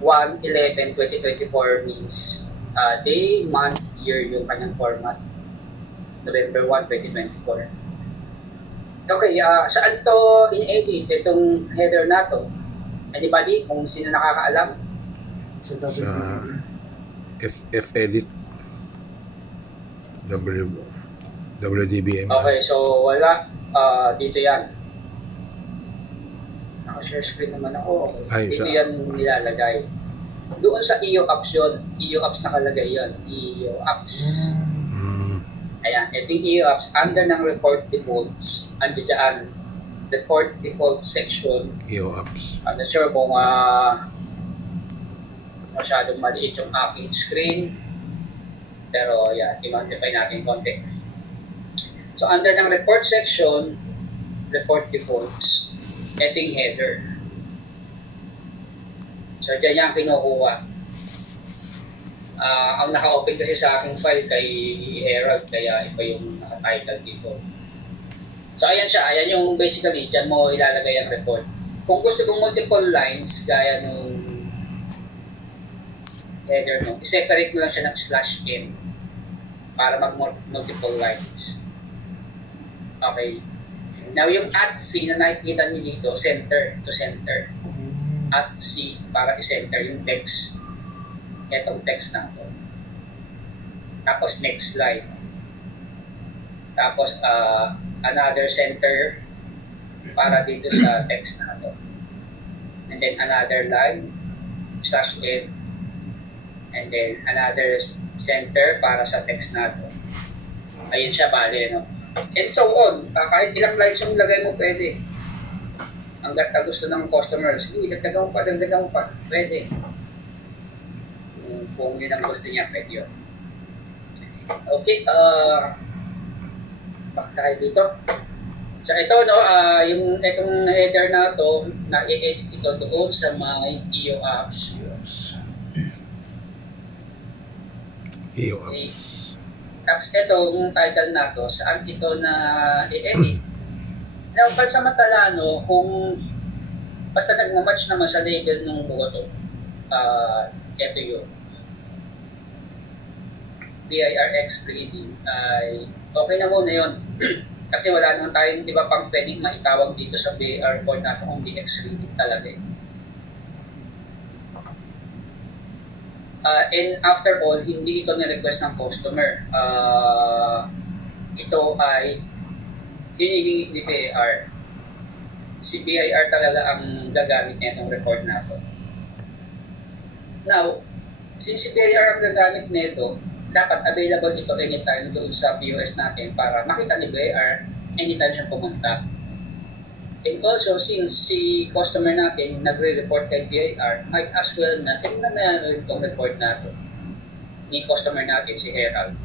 1/11/2024 means day, month, year yung kanyang format. November 1, 2024. Okay, saan to in-edit itong header na to? Anybody? Kung sino nakakaalam? Sa F-edit WDBM. Okay, so wala. Dito yan. Naka-share screen naman ako. Dito yan nilalagay. Doon sa EU apps yun. EU apps nakalagay yun. EU apps. Ayan, ito yung EU apps. Under ng report defaults. Ando dyan. Report default section. EU apps. I'm not sure kung masyadong maliit yung aking screen. Pero yan, i-multiply natin konti. So under ng report section, report defaults, ito yung header. So dyan yan kinukuha. Ang naka-open kasi sa aking file kay Herald, kaya iba yung naka-title dito. So ayan siya, ayan yung basically, dyan mo ilalagay ang report. Kung gusto mong multiple lines, gaya nung header mo, i-separate mo lang siya ng /n para mag-multiple lines. Okay. Now yung @c na nakikita niyo dito, center to center. @c para i-center yung text. Itong text na ito. Tapos next slide. Tapos another center para dito sa text na ito. And then another line /n. And then another center para sa text na ito. Ayun siya, bale, no? And so on. Kahit ilang lines yung lagay mo, pwede. Hanggat gusto ng customer, sige, dagdagan mo pa. Pwede. Kung yun ang gusto niya, pwede yun. Okay, back tayo dito. So ito, no, itong header na ito, na-edit ito doon sa mga EU apps. EU apps. Okay. Tapos itong title na ito, saan ito na i-edit? Now, pansamantala, no, kung basta nag-match naman sa label ng buto, ito yun. BIRX grading ay okay na muna yun. Kasi wala naman tayong iba pang pwedeng maitawag dito sa BIR report natin kung BX grading talaga eh. And after all, hindi ito na-request ng customer. Ito ay hinihingi ni BIR. Si BIR talaga ang gagamit nitong report natin. Now, since si BIR ang gagamit nito, dapat available ito anytime doon sa POS natin para makita ni BIR anytime siya pumunta. And also, since si customer natin nagre-report kay BIR, might as well na tingnan na itong report natin ni customer natin, si Herald,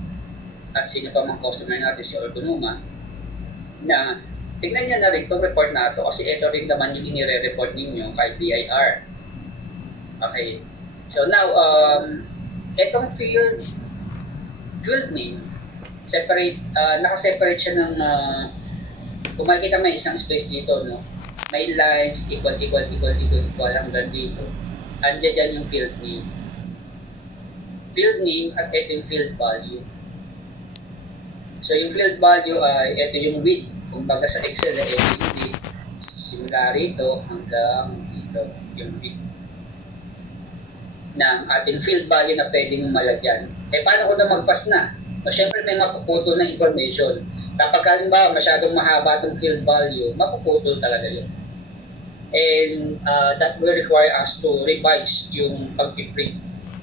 at sino pa mang customer natin, si Orgonuma, na tingnan niya na rin itong report natin kasi ito rin naman yung inire-report ninyo kay BIR. Okay. So now, itong field name, separate, naka-separate siya ng, kung makikita may isang space dito, no? May lines, equal hanggang dito. Andiyan dyan yung field name. Field name at ito yung field value. So yung field value ay ito yung width. Kung baga sa Excel, ito yung width. Simula rito hanggang dito yung width ng ating field value na pwedeng malagyan. Paano ko na mag-pass na? So, syempre may mapuputol na information. Kapag halimbawa masyadong mahaba itong field value, mapuputol talaga yun. And that will require us to revise yung pag-print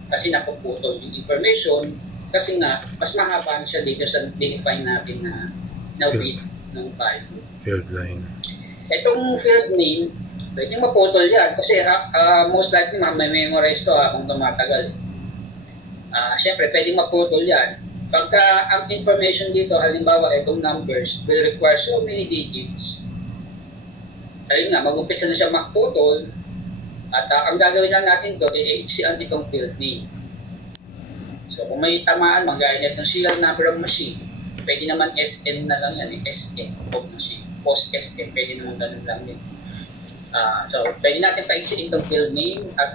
kasi napuputol yung information kasi nga, mas mahaba na siya dito sa define natin na width ng value. Field line. Itong field name, pwede maputol yan kasi most likely may memorize to kung tumatagal. Siyempre, pwede maputol yan. Pagka ang information dito, halimbawa itong numbers, will require so many digits. Ayun nga, mag-umpisa na siya makputol at ang gagawin lang natin ito, i-exian itong field name. So kung may tamaan, magaya itong serial number of machine, pwede naman SN na lang yan, SN of machine. Post-SN, pwede naman ganun lang din. So, pwede natin pa-exit itong field name at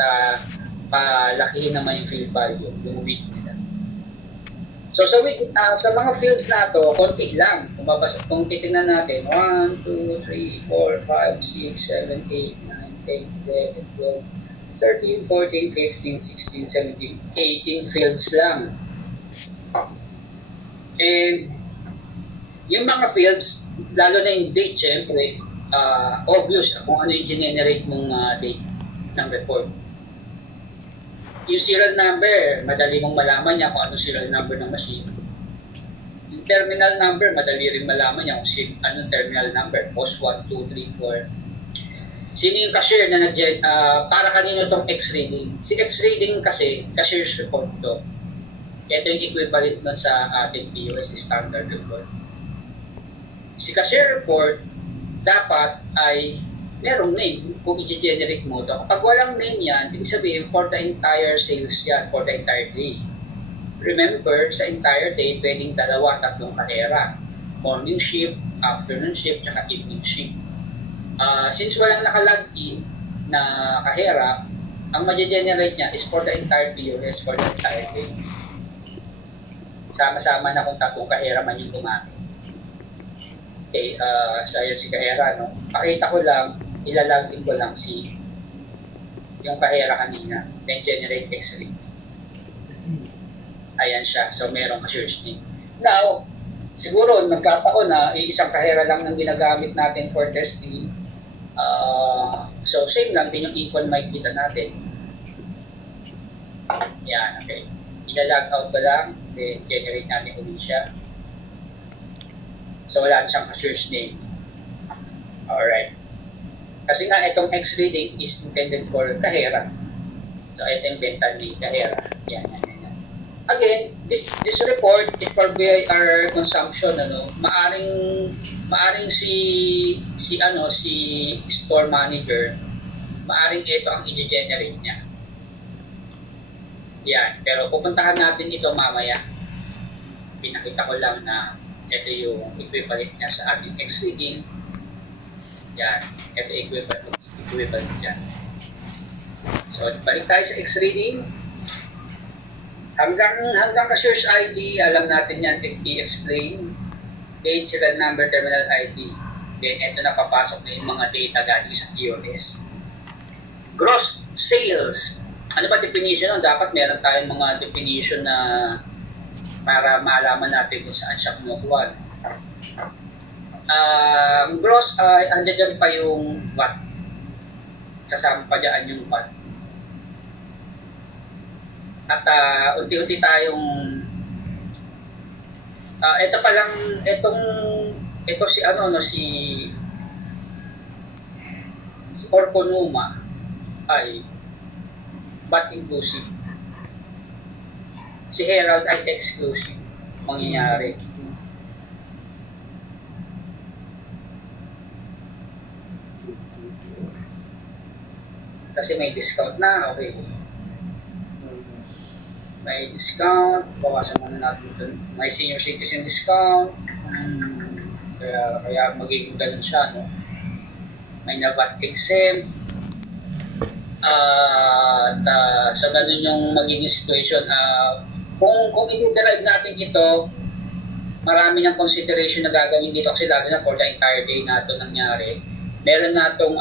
palakihin naman yung field value, yung width nila. So sa mga fields na to, konti lang. Kung titingnan natin, 1, 2, 3, 4, 5, 6, 7, 8, 9, 10, 11, 12, 13, 14, 15, 16, 17, 18 fields lang. And yung mga fields, lalo na yung date, syempre, obvious kung ano yung generate mong date ng report. Yung serial number, madali mong malaman niya kung anong serial number ng machine. Yung terminal number, madali rin malaman niya kung anong terminal number. Post 1, 2, 3, 4. Sino yung cashier na para kanino itong X-Reading? Si X-Reading kasi, cashier's report to. Ito yung equivalent nun sa ating POS standard report. Si cashier report, dapat ay merong name kung i-generate mo ito. Kapag walang name yan, ibig sabihin for the entire sales yan, for the entire day. Remember, sa entire day, pwedeng 2-3 kahera. Morning shift, afternoon shift, tsaka evening shift. Since walang nakalog-in na kahera, ang ma-generate niya is for the entire POS, for the entire day. Sama-sama na kung 3 kahera man yung gumamit. Okay, so yun si kahera, no? Pakita ko lang, ilalagin ko lang yung kahera kanina, then generate X-ray. Ayan siya, so merong cashier's name. Now, siguro nagkataon na isang kahera lang ng ginagamit natin for testing. So same lang din yung icon makikita natin. Yan, okay. Ilalag out ko lang, then generate natin ulit siya. So wala na siyang cashier's name. Alright. Kasi nga itong X-Reading is intended for kahera. So ito yung benta ni kahera. Yan. Again, this report is for BIR consumption. Maaring si store manager, maaring ito ang i-generate niya. Yan. Pero pupuntahan natin ito mamaya. Pinakita ko lang na ito yung equivalent niya sa ating X-Reading. Yan. Ito equivalent yan. So, balik tayo sa X-Reading. Hanggang cashier's ID, alam natin yan, i-explain. Date, serial number, terminal ID. Then, ito na papasok na yung mga data galing sa POS. Gross sales. Ano ba definition nun? Dapat meron tayong mga definition na para maalaman natin kung saan siya kumukuha. Gross, andyan pa yung VAT. Kasama pa dyan yung VAT. At unti-unti tayong ito pa lang, ito si Orconuma ay VAT inclusive. Si Herald ay exclusive mangyayari. Kasi may discount na, okay. May discount, bawasan muna natin ito. May senior citizen discount, kaya magiging ganun siya, no? May na VAT exempt, sa ganun yung magiging situation. Kung i-derive natin ito, marami ng consideration na gagawin dito kasi lalo na for the entire day na ito nangyari. Meron na itong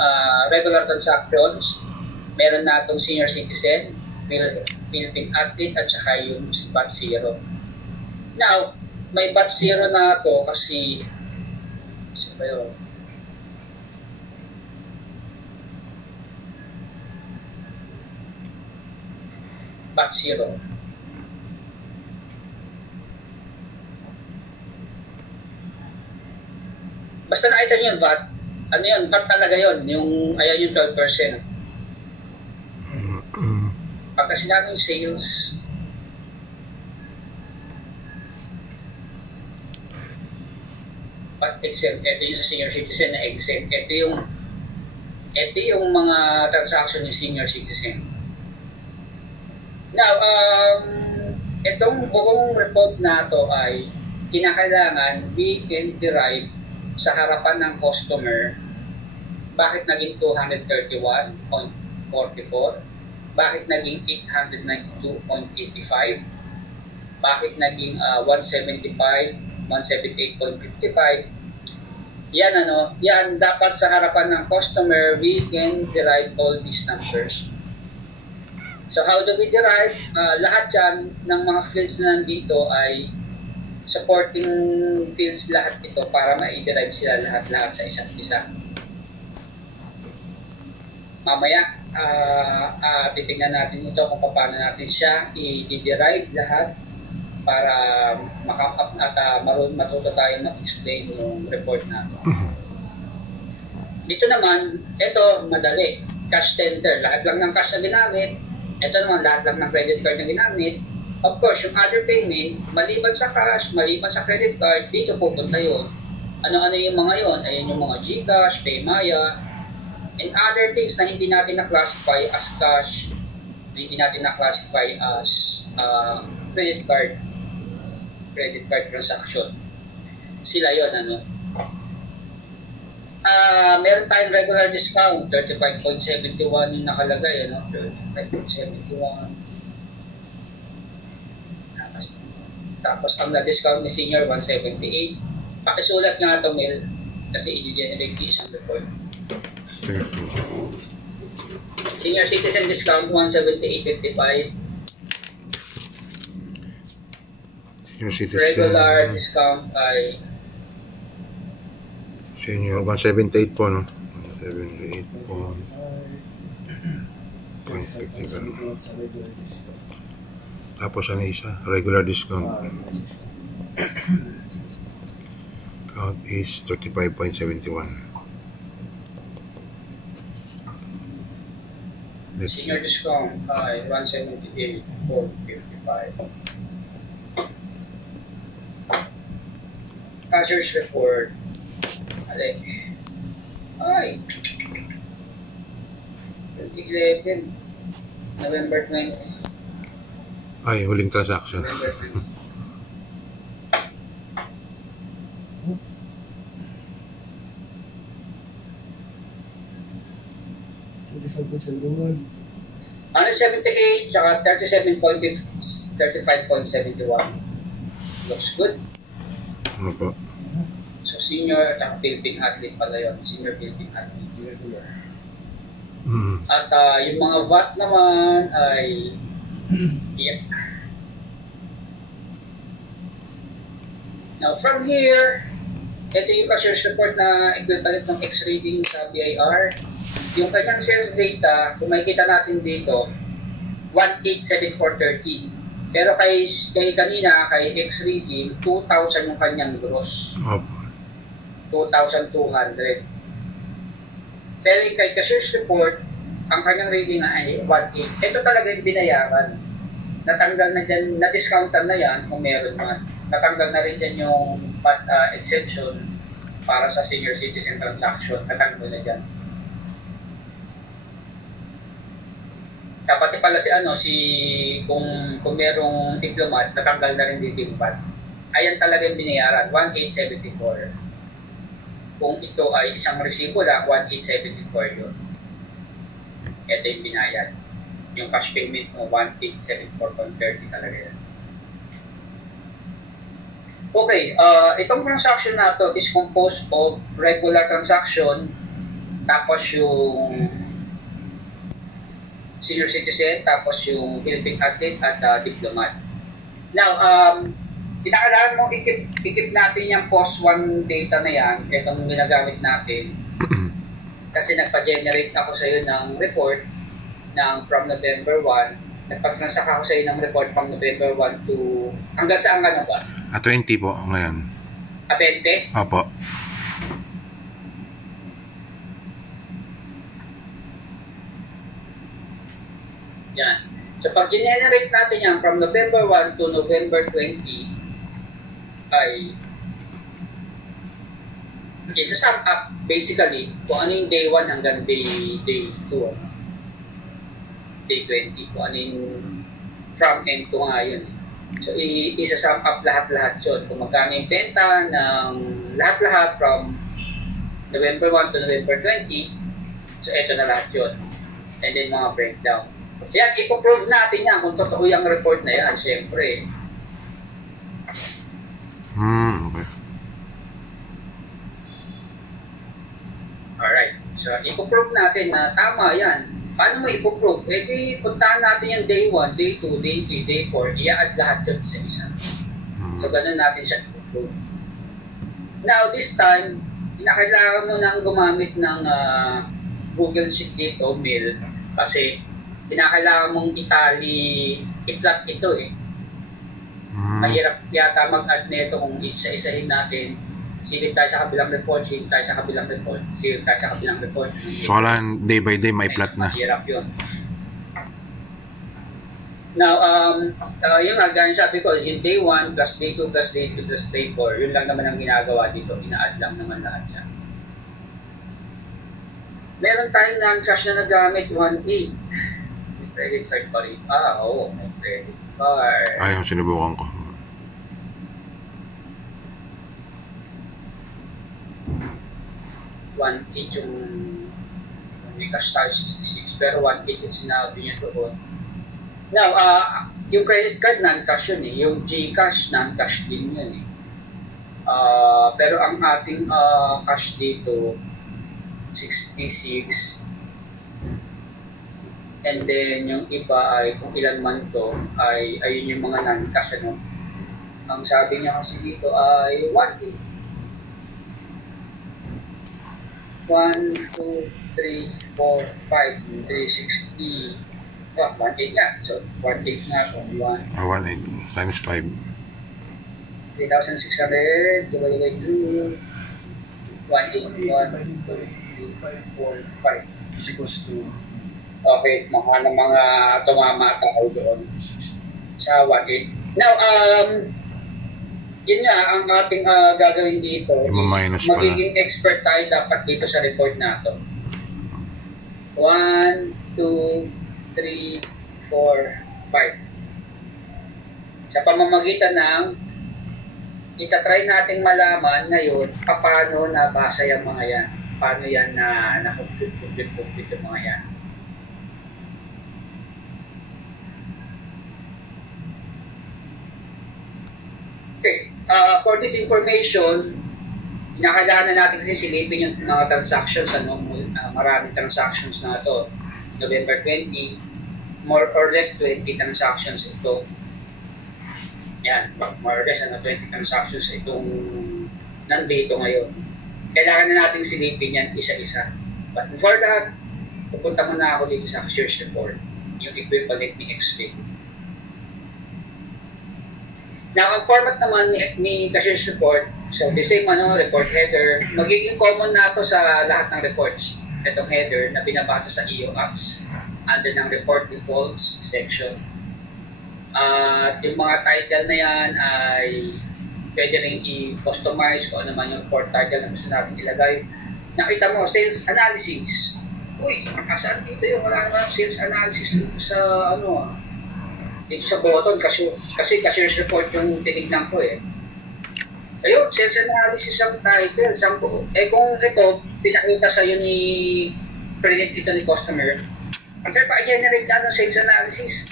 regular transactions, meron na itong senior citizen, Philippine athlete, at saka yung VAT zero. Now, may VAT zero na ito kasi VAT zero. Basta nakita nyo yung VAT, ano yun, VAT talaga yun, ayan yung 12%. Pagka sinabing sales, VAT exempt, ito yung sa senior citizen na exempt, ito yung mga transaction ng senior citizen. Now, itong buong report na ito ay kinakailangan we can derive sa harapan ng customer bakit naging 231.44, Bakit naging 892.85? Bakit naging 175, 178.55? Yan yan dapat sa harapan ng customer, we can derive all these numbers. So how do we derive? Lahat yan ng mga fields na nandito ay supporting fields lahat ito para ma-derive sila lahat sa isa't isa. Mamaya, titignan natin ito kung paano natin siya i-derive lahat para matuto tayo mag-explain yung report natin. Dito naman, ito madali. Cash tender. Lahat lang ng cash na ginamit. Ito naman, lahat lang ng credit card na ginamit. Of course, yung other payment, maliban sa cash, maliban sa credit card, dito pupunta yun. Ano-ano yung mga yun? Ayun yung mga GCash, Paymaya, and other things na hindi natin na-classify as cash, hindi natin na-classify as credit card transaction. Sila yun, meron tayong regular discount, 35.71 yung nakalagay, 35.71. Tapos ang na-discount ni senior, 178. Pakisulat nga ito, Mel, kasi i-generate isang report. Senior citizen discount, 178.55. Senior citizen. Regular discount ay Senior, 178 po, no? 178 po. 0.50. Tapos ano isa? Regular discount. Count is 35.71. senior discount ay 178.55. Cashier's report. Ay. 2011. November 20. Ay, huling transaction. $178 tsaka 35.71. Looks good. Ano po? So senior at saka Philippine athlete pala yun. Senior Philippine athlete. At yung mga VAT naman ay yeah. Now from here, ito yung cashier's report na equivalent ng X-rating sa BIR. Yung kanyang sales data, kung makikita natin dito, 1,874.30. Pero kay kanina, kay X-rating, 2,000 yung kanyang gross. 2,200. Pero yung kay cashier's report, ang kanyang rating na ay 1,800. Ito talaga yung binayaran. Natanggal na dyan, na-discountan na yan kung meron man. Natanggal na rin dyan yung exemption para sa senior citizen transaction. Natanggal na dyan. Kapati pala kung merong diplomat, natanggal na rin dito yung VAT. Ayan talaga yung binayaran, 1,874. Kung ito ay isang resibo lang, 1,874 yun. Ito yung binayad. Yung cash payment mo, 1,874.30 talaga yan. Okay, itong transaction na to is composed of regular transaction, tapos yung senior citizen, tapos yung Philippine athlete at diplomat. Now, pinakailangan mong ikip natin yung post-1 data na yan, itong ginagamit natin, kasi nagpa-generate ako sa iyo ng report from November 1, nagpa-transact ako sa iyo ng report from November 1 to, hanggang saan ka na ba? 20 po ngayon. 20? Opo. Yan. So pag generate natin yan from November 1 to November 20 ay isa-sum up basically kung ano yung day 1 hanggang day 2. Day 20. Kung ano yung from end to nga yun. So isa-sum up lahat-lahat yun. Kung magkano yung benta ng lahat-lahat from November 1 to November 20. So ito na lahat yun. And then mga breakdown. Yan, ipoprove natin yan kung totoo yung report na yan, syempre. Okay. Alright. So, ipoprove natin na tama yan. Paano mo ipoprove? Eh, di puntahan natin yung day 1, day 2, day 3, day 4. I-add lahat yun sa isa. So, ganun natin siya ipoprove. Now, this time, kailangan mo nang gumamit ng Google Sheet dito, mail. Kasi, kinakailangan mong i-plot ito eh. Mahirap yata mag-add nito kung isa-isahin natin. Silip tayo sa kabilang report, silip tayo sa kabilang report, silip tayo sa kabilang report. So, kailangan day by day may plot na. Mahirap yun. Now, yung nga, gaya sabi ko, yung day 1 plus day 2 plus day 3 plus day 4, yun lang naman ang ginagawa dito. Ina-add lang naman lahat yan. Meron tayong non-cash na nagamit, 1.8. May credit card pa rin. Oo, may credit card. Yung sinubukan ko. 1.8 yung may cash tayo 66 pero 1.8 yung sinabi niya doon. Now, yung credit card non-cash yun eh. Yung GCash non-cash din yun eh. Pero ang ating cash dito 66 and then yung iba ay kung ilan man to ay ayun yung mga non-cash ano. Ang sabi niya kasi dito ay 1.8 1, 2, 3, 4, 5, 360. 1.8 nga. So, 1.8 nga ito. 1. 1.8 times 5. 3,600 divided by 2. 1.8. 1, 2, 3, 4, 5. Is equals to... Okay, mga tumama tao doon sa 1.8. Now, yun nga, ang ating gagawin dito is magiging expert tayo dapat dito sa report na ito. 1, 2, 3, 4, 5. Sa pamamagitan ng itatry nating malaman ngayon paano nabasa yung mga yan. Paano yan na compute yung mga yan. Okay. For this information, kinakailangan na natin kasi silipin yung mga transactions, maraming transactions na ito. November 20, more or less 20 transactions ito. Yan, more or less 20 transactions itong nandito ngayon. Kailangan na natin silipin yan isa-isa. But before that, pupunta muna ako dito sa cashier's report, yung equivalent ni Excel. Now, ang format naman ni cashier's report, so the same report header, magiging common na ito sa lahat ng reports. Itong header na binabasa sa EO apps under ng report defaults section. At yung mga title na yan ay pwede rin i-customize kung ano man yung report title na gusto natin ilagay. Nakita mo, sales analysis. Uy, saan dito yung wala naman sales analysis dito sa dito sa button kasi cashier's report yung tinignan ko eh. Ayun, sales analysis ang title. Kung ito, pinakita sa'yo ni print ito ni customer, ang pa-generate na ng sales analysis.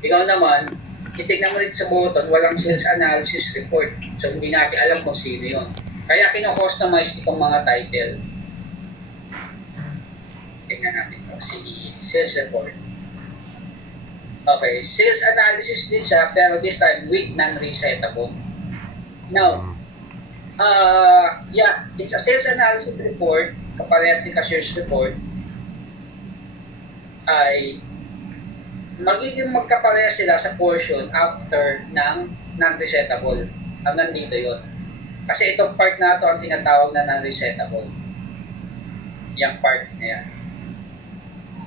Ikaw naman, titignan mo rin sa button, walang sales analysis report. So, hindi natin alam kung sino yun. Kaya kino-customize itong mga title. Tignan natin ito, si sales report. Okay, sales analysis din siya, pero this time with non-resetable. Now, it's a sales analysis report, kaparehas ni cashier's report, ay magiging magkaparehas sila sa portion after ng non-resetable. Hanggang dito yun. Kasi itong part na ito ang tinatawag na non-resetable. Yung part na yan.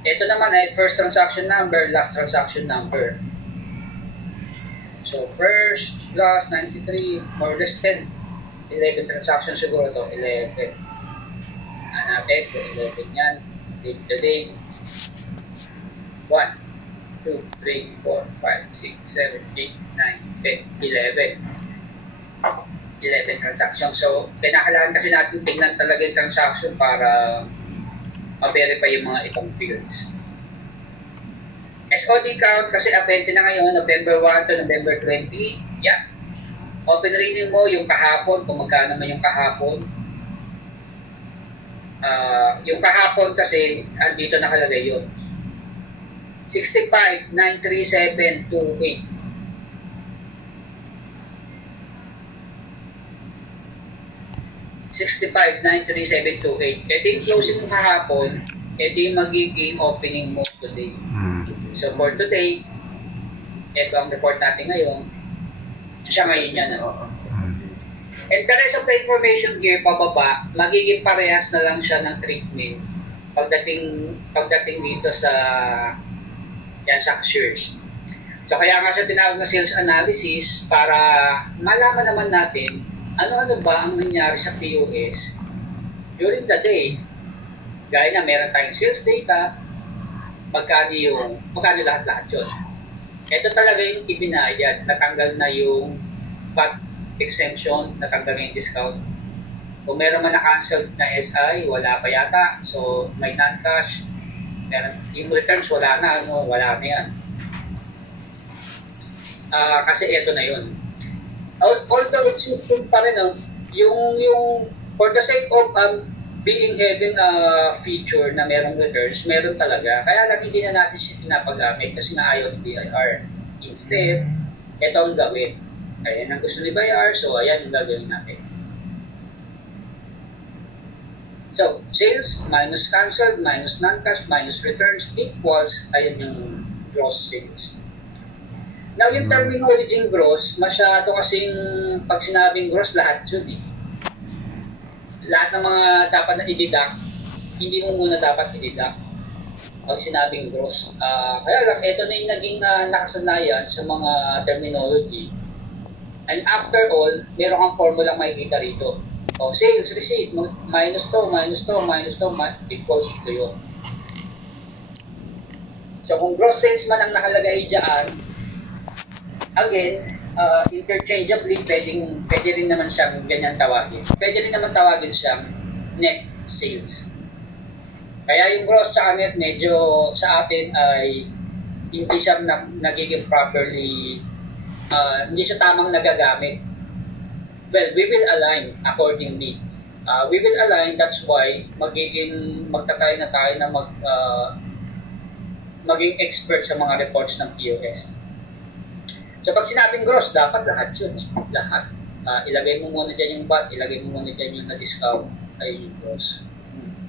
Ito naman ay first transaction number, last transaction number. So, first, last, 93, more or less 10. 11 transactions siguro ito, 11. Hanapin, 11 yan. Date to date. 1, 2, 3, 4, 5, 6, 7, 8, 9, 10, 11. 11 transactions. So, kinakailangan kasi natin tingnan talaga yung transaction para ma-verify yung mga itong fields. SOD count kasi apente na ngayon, November 1 to November 20. Yan. Open reading mo yung kahapon, kung magkano man yung kahapon. Yung kahapon kasi, andito nakalagay yun. 65, 937, 28. 65, 93728. Ito yung closing mo kahapon. Ito yung magiging opening mo today. So for today, ito ang report natin ngayon. Siya ngayon yan. And the rest of the information here, pababa, magiging parehas na lang siya ng treatment pagdating dito sa shares. So kaya nga siya tinawag na sales analysis para malaman naman natin ano-ano ba ang nangyari sa POS during the day. Gaya na meron tayong sales data, magkano lahat-lahat yun. Ito talaga yung ibinayad, natanggal na yung VAT exemption, natanggal na yung discount. Kung meron man na-cancel na SI, wala pa yata. So, may non-cash. Yung returns, wala na yan. Kasi ito na yun. Although it's simple pa rin, yung for the sake of being having a feature na merong returns, meron talaga. Kaya lang hindi na natin siya pinapagamit kasi naayaw ng BIR. Instead, ito ang gawin. Ayan ang gusto ni BIR, so ayan ang gagawin natin. So, sales minus cancelled, minus non-cash, minus returns equals, ayan yung gross sales. Now, yung terminology gross, masyado kasing pag sinabing gross, lahat yun eh. Lahat ng mga dapat na i-deduct, hindi mo muna dapat i-deduct pag sinabing gross. Kaya lang, ito na yung naging nakasanayan sa mga terminology. And after all, meron kang formula makikita rito. Sales receipt, minus to, equals to yun. So, kung gross sales man ang nakalagay dyan, again, interchangeably, pwede rin naman siyang ganyan tawagin. Pwede rin naman tawagin siyang net sales. Kaya yung gross at net, medyo sa atin ay hindi siya nagiging properly, hindi siya tamang nagagamit. Well, we will align accordingly. We will align, that's why magtatry na tayo na maging expert sa mga reports ng POS. So pag sinabing gross, dapat lahat yun eh. Lahat. Ilagay mo muna dyan yung VAT, ilagay mo muna dyan yung na-discount, ay yung gross.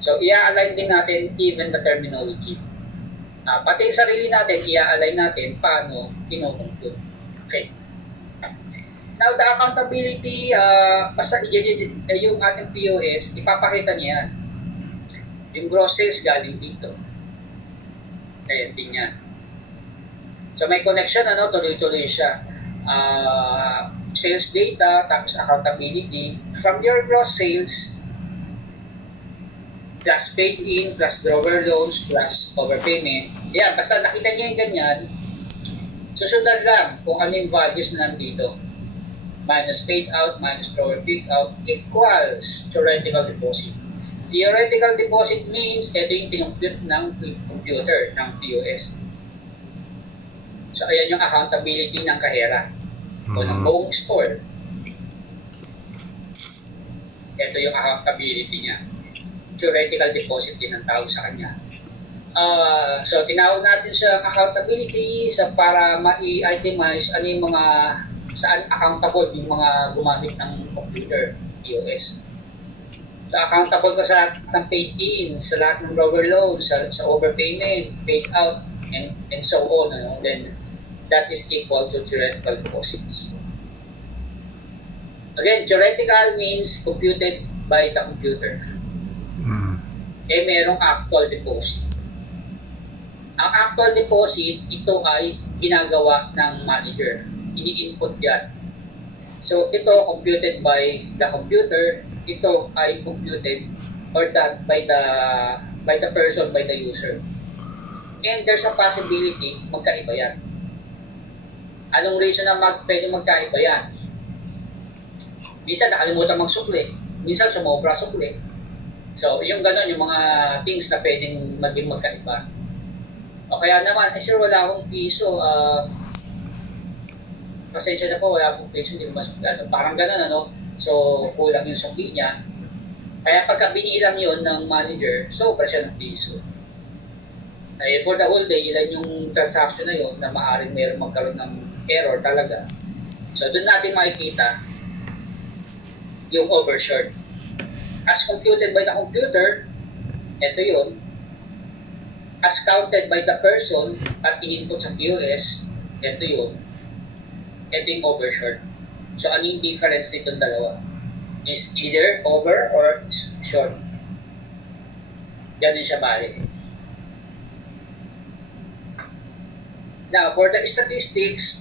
So i-align din natin even the terminology. Pati yung sarili natin, i-align natin paano kinocompute. Okay. Now the accountability, basta yung ating POS, ipapakita niya yan. Yung gross sales galing dito. Ayan din yan. So may connection, tuloy-tuloy siya. Sales data, tapos accountability. From your gross sales, plus paid in, plus drawer loans, plus overpayment. Yan, basta nakita niyo yung ganyan, susunod lang kung ano yung values na nandito. Minus paid out, minus drawer paid out, equals theoretical deposit. Theoretical deposit means ito yung tinumpute ng computer, ng POS. So, ayan yung accountability ng kahera o ng buong store. Ito yung accountability niya. Theoretical deposit din ang tawag sa kanya. So, tinawag natin siya accountability para ma-itemize ano yung mga saan accountable yung mga gumamit ng computer, POS. So, accountable ka sa lahat ng paid in, sa lahat ng drawer loan, sa overpayment, paid out, and so on. Then, that is equal to theoretical deposits. Again, theoretical means computed by the computer. Merong actual deposit. Ang actual deposit, ito ay ginagawa ng manager. Ini-input yan. So, ito computed by the computer. Ito ay computed or that by the person, by the user. And there's a possibility magkaiba yan. Anong reason na pwede magkaiba yan? Minsan nakalimutan magsukli. Minsan sumobra sukli. So, yung gano'n, yung mga things na pwedeng maging magkaiba. O kaya naman, sir, wala akong piso. Pasensya na po, wala akong piso. Hindi mas, parang gano'n, ano? So, kulang yung sukli niya. Kaya pagka binilang yun ng manager, sobra siya ng piso. For the whole day, ilan yung transaction na yun na maaaring meron magkaroon ng error talaga. So, doon natin makikita yung overshot. As computed by the computer, ito yun. As counted by the person at in-input sa POS, ito yun. Ito yung overshot. So, ano yung difference nitong dalawa? Is either over or short. Ganun siya bali. Now, for the statistics,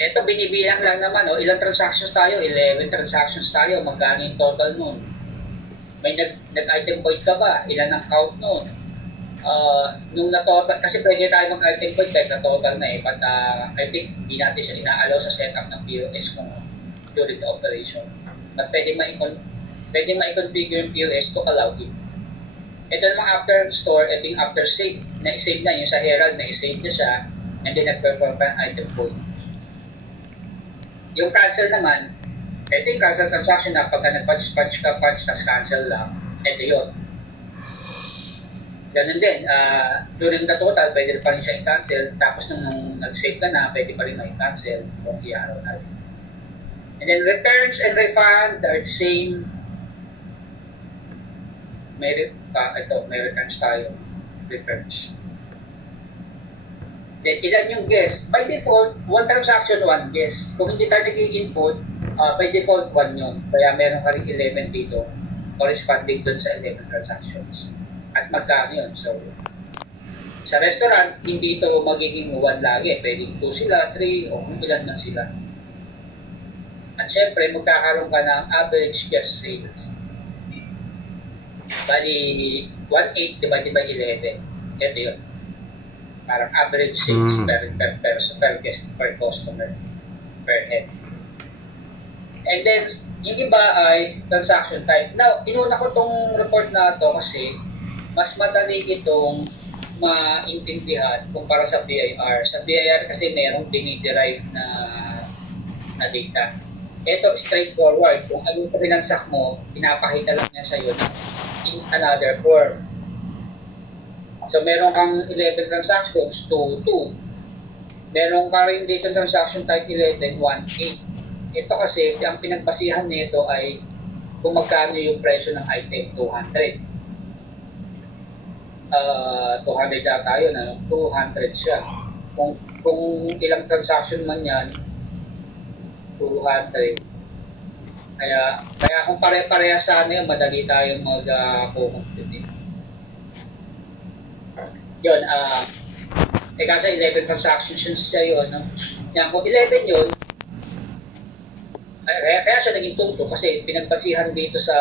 ito binibilang lang naman, ilang transactions tayo? 11 transactions tayo. Magkano yung total nun? May nag-item point ka ba? Ilan ang count nun? Nung na-total, kasi pwede tayo mag-item point kahit na-total na but I think hindi natin siya ina-allow sa setup ng POS kung during the operation. But pwede ma-configure yung POS to allow it. Ito namang after store, ito yung after save. Na-save na yung sa Herald, na-save na siya and then nag-perform pa item point. Yung cancel naman, ito yung cancel transaction na pagka nag-punch ka, tapos cancel lang, ito yun. Ganun din, during the total, pwede pa rin siya i-cancel, tapos nung nag-save ka na, pwede pa rin ma-cancel kung i-araw na rin. And then returns and refund are the same. May returns tayo. Returns. Then ilan yung guess? By default, one transaction, one guess. Kung hindi tayo nag-i-input, by default, one yun. Kaya meron ka rin 11 dito corresponding dun sa 11 transactions. At magkano yun? So, sa restaurant, hindi ito magiging 1 lagi. Pwede 2 sila, 3, o kung ilan man sila. At syempre, magkakaroon ka ng average guest sales. Bali, 1.8 divided by 11. Ito yun. Parang average sales per guest, per customer, per head. And then, yung iba ay transaction type. Now, inuna ko tong report na to kasi mas madali itong maintindihan kumpara sa BIR. Sa BIR kasi merong diniderive na data. Ito, straightforward. Kung anong pinansak mo, pinapakita lang niya sa'yo in another form. So, meron kang 11 transactions, 2, 2. Meron ka rin dito transaction type 11, 1, 8. Ito kasi, ang pinagbasihan nito ay kung magkano yung presyo ng item, 200. 200 na tayo, 200 siya. Kung ilang transaction man yan, 200. Kaya kung pare-pareha sana yun, madali tayong mag-compute. Yun, kasi 11 transactions siya yun. No? Yan, kung 11 yun, kaya siya naging 2 kasi pinagbasihan dito sa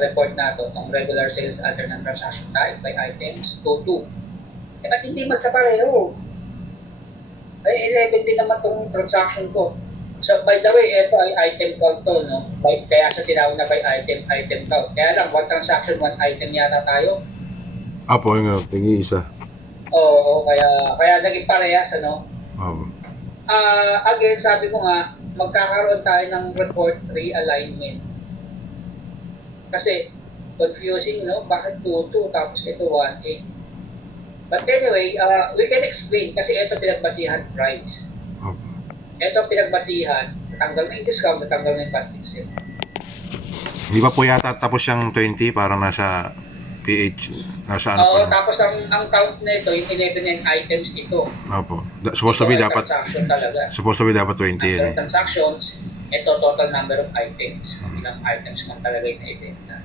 report na to, itong regular sales other than transaction type by items, 2. Ba't hindi magkapareho? 11 din naman itong transaction ko. So, by the way, ito ay item count to, no? Kaya siya tinawag na by item count. Kaya lang, 1 transaction, 1 item yata tayo. Apo, nga, tingin isa. Oo, kaya naging parehas, ano? Again, sabi ko nga, magkakaroon tayo ng report realignment. Kasi, confusing, no? Bakit 2-2 tapos ito 1-8? But anyway, we can explain kasi ito pinagbasihan price. Ito pinagbasihan, natanggal na yung discount, natanggal na yung VAT. Hindi pa po yata tapos yung 20 para nasa PH, nasa ano pa? Oo, tapos ang count na ito, yung 11 items ito. Opo. Supposed to be dapat, dapat 20 yun eh. Transactions, ito total number of items. Ilang items man talaga yung na-ibenta.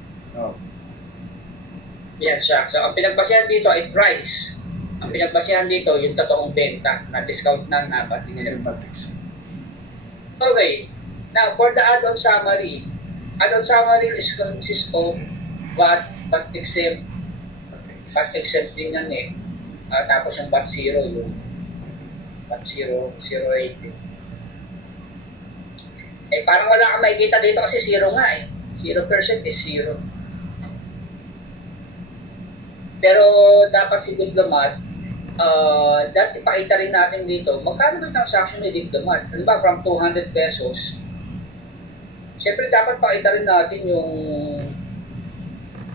Yan siya. So, ang pinagbasihan dito ay price. Ang pinagbasihan dito, yung totoong benta na discount na VAT. Okay. Now, for the add-on summary. Add-on summary is consists of VAT exempt din yan eh. Tapos yung VAT 0, yung VAT 0, 080. Parang wala kang makikita dito kasi 0 nga eh. 0% is 0. Pero dapat si Diplomat, Dati ipakita rin natin dito, magkano ba yung transaction ni Diplomat? Ano ba, from 200 pesos? Siyempre, dapat pakita rin natin yung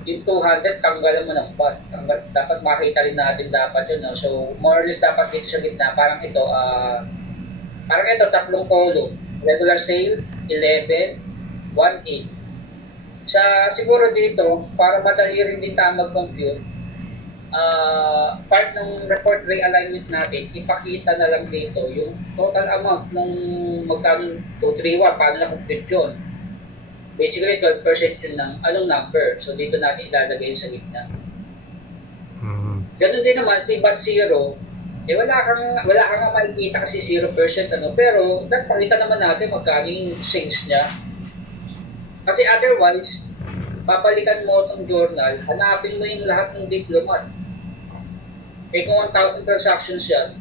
200, tanggalan mo ng pot. Dapat makita rin natin dapat yun. No? So, more or less dapat dito sa gitna, parang ito, tatlong column. Regular sale, 11, 1.8. Siguro dito, para madali rin din tayo mag-compute, part ng report realignment natin, ipakita na lang dito yung total amount ng magkano 231, paano na compute yun. Basically, 12% yun ng anong number. So, dito natin ilalagay sa gitna. Ganun din naman, si BAT 0, wala kang makikita kasi 0%, pero pakita naman natin magkano yung sales niya. Kasi otherwise, papalikan mo itong journal, hanapin mo yung lahat ng Diplomat. Kung 1,000 transactions yan,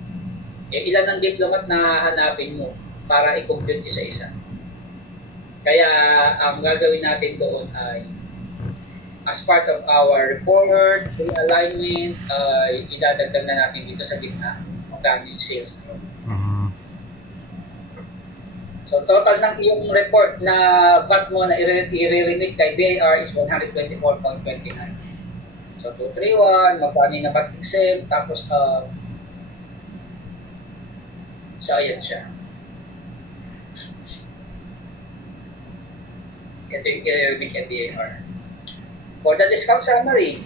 ilan ang Diplomat na hanapin mo para i-compute isa-isa. Kaya ang gagawin natin doon ay as part of our report, alignment, idadagdag na natin dito sa gitna magkano yung sales nyo. So total ng iyong report na VAT mo na i-remit kay BIR is 124.29. So 231, magkano yung VAT exempt, tapos so ayan siya. Ito yung i-remit kay BIR. For the discount summary,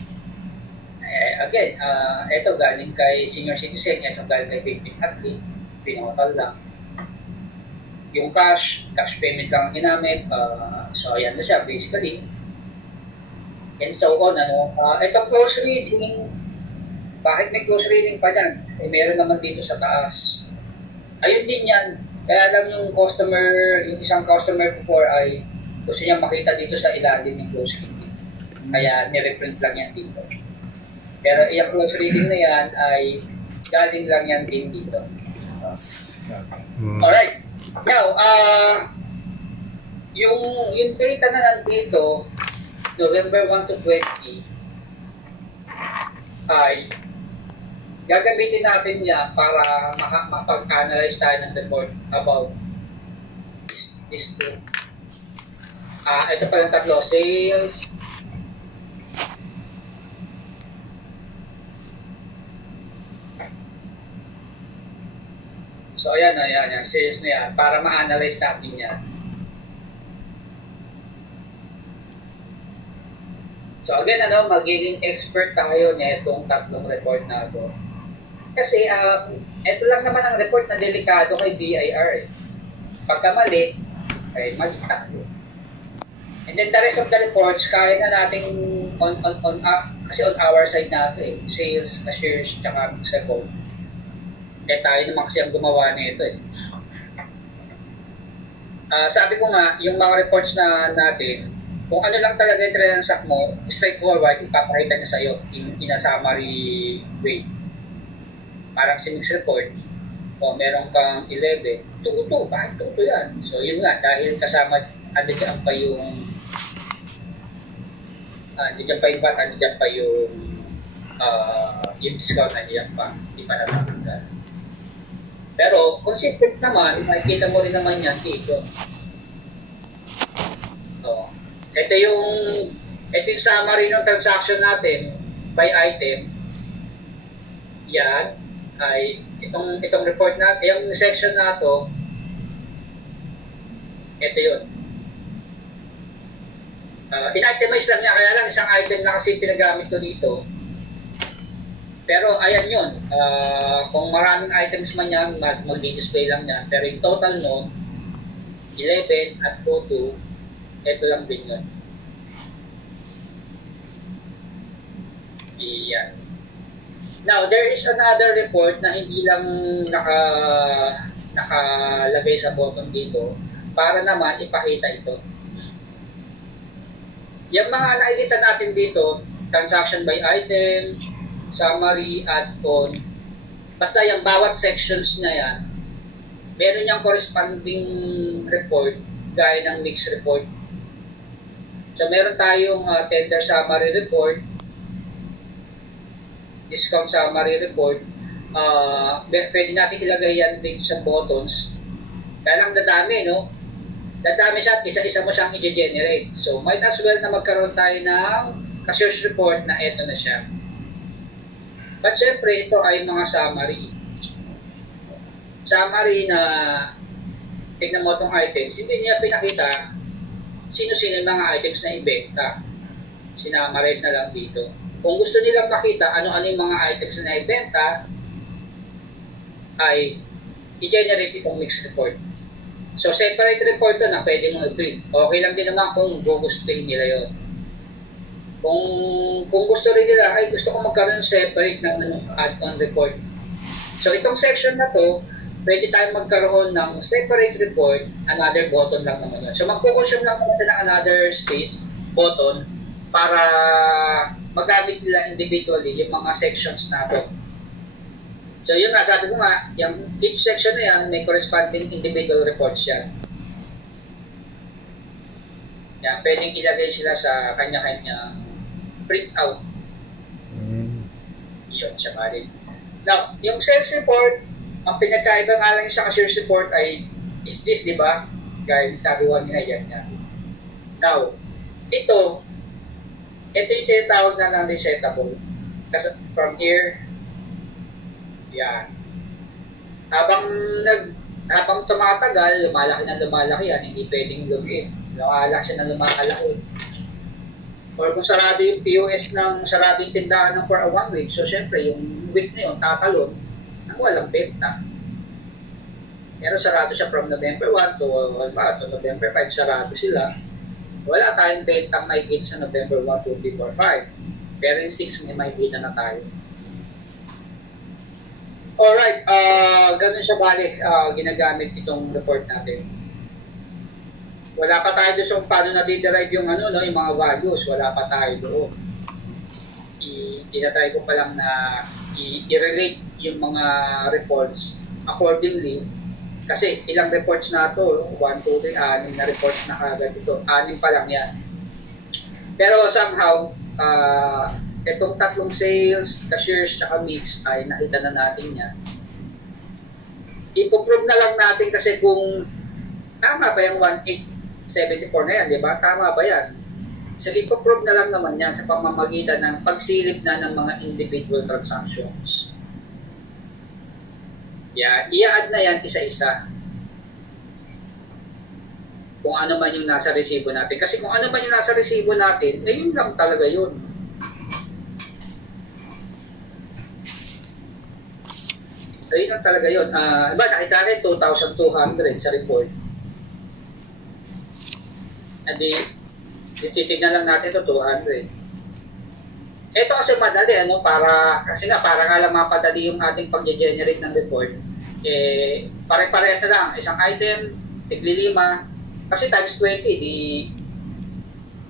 again, ito galing kay senior citizen, ito galing kay victim athlete, pinotal lang. Yung cash payment lang ang ginamit, so ayan na siya basically. And so on, itong close reading, bakit may close reading pa dyan? Meron naman dito sa taas. Ayun din yan, kaya lang yung isang customer before ay gusto niya makita dito sa ilalim ng close reading. Kaya nireprint lang yan dito. Pero yung close reading na yan ay galing lang yan din dito. Alright. Now, yung data na nandito, November 1 to 20, ay gagamitin natin niya para makapag-analyze tayo ng report about this two. Ito pa yung tatlo, sales, so ayan, yung sales na yan, para ma-analyze natin yan. So again, magiging expert tayo nitong tatlong report na ito. Kasi ito lang naman ang report na delikado kay BIR. Pagka mali, ay mali tayo. And then the rest of the reports, kaya na natin kasi on our side na ito sales, cashiers, tsaka second. Tayo naman kasi ang gumawa nito sabi ko nga, yung mga reports na natin, kung ano lang talaga yung transact mo, straightforward, ipapakita niya sa'yo in a summary way. Parang si mix report, meron kang 11, 2, bakit 2 yan? So yun nga, dahil kasama, andyan pa yung VAT, andyan pa yung discount, andyan pa, hindi pa natatanggal. Pero, consistent naman, makikita mo rin naman yan dito. So, ito yung summary ng transaction natin by item. Yan ay itong report natin, yung section na to, ito yun. In-itemize lang niya, kaya lang isang item na kasi pinagamit ko dito. Pero ayan yun, kung maraming items man yan, mag-display lang yan. Pero yung total nun, 11 at 2, ito lang din yun. Iyan. Now, there is another report na hindi lang nakalagay sa bottom dito para naman ipakita ito. Yung mga nakikita natin dito, transaction by item, summary, add-on, basta yung bawat sections na yan, meron yung corresponding report gaya ng mixed report. So meron tayong tender summary report, discount summary report, Pwede natin ilagay yan dito sa buttons. Kaya lang dadami, no? Dadami siya at isa-isa mo siyang i-generate. So, might as well na magkaroon tayo ng ka-search report na eto na siya. But syempre, ito ay mga summary. Summary na tignan mo itong items, hindi niya pinakita sino-sino yung mga items na ibenta. Sinamarize na lang dito. Kung gusto nilang makita ano-ano yung mga items na ibenta, ay i-generate itong mixed report. So, separate report to na pwede mong i-print. Okay lang din naman kung gugustuhin nila yon. Kung gusto rin nila, ay gusto ko magkaroon separate ng add-on report. So, itong section na to, pwede tayong magkaroon ng separate report, another button lang naman yun. So, magkukonsume lang naman ng another space, button, para magamit nila individually yung mga sections na to. So, yun nga, sabi ko nga, yung each section na yan, may corresponding individual reports yan. Yan, pwedeng ilagay sila sa kanya-kanyang printout. Yun, siya marin. Now, yung sales report, ang pinagkaiba nga lang sa sales report ay is this, di ba? Gaya sabi ko nila yan. Now, ito yung tinatawag na lang resetable. Kasi from here, yan. Habang tumatagal, lumalaki yan, hindi pwedeng login. Lumalaki siya na lumalaki. Or kung sarado yung POS ng sarado yung tindahan ng for a 1 week, so syempre yung week na yun, tatalon, nang walang benta. Pero sarado siya from November 1 to November 5, sarado sila. Wala tayong bentang may kita sa November 1, 2, 3, 4, 5. Pero yung 6 may kita na tayo. Alright, ganun siya bali ginagamit itong report natin. Wala pa tayo doon sa paano na-derive yung yung mga values, wala pa tayo doon. Tinatry ko pa lang na i-relate yung mga reports accordingly. Kasi ilang reports na to, 1, 2, 3, 6 na reports na kagad ito. 6 pa lang yan. Pero somehow, itong tatlong sales, cashiers, tsaka mix ay nakita na natin yan. Ipoprove na lang natin kasi kung tama ba yung 1874 na yan, di ba? Tama ba yan? So ipoprove na lang naman yan sa pamamagitan ng pagsilip na ng mga individual transactions. Yan, i-add na yan isa-isa. Kung ano man yung nasa resibo natin. Kasi kung ano man yung nasa resibo natin, eh yun lang talaga yun. Ayun lang talaga yun. Diba, nakita rin 2,200 sa report. And titignan lang natin ito 200. Ito kasi madali, kasi para nga lang mapadali yung ating pag-generate ng report. Pare-parehas na lang. Isang item, tigli 5. Kasi times 20, di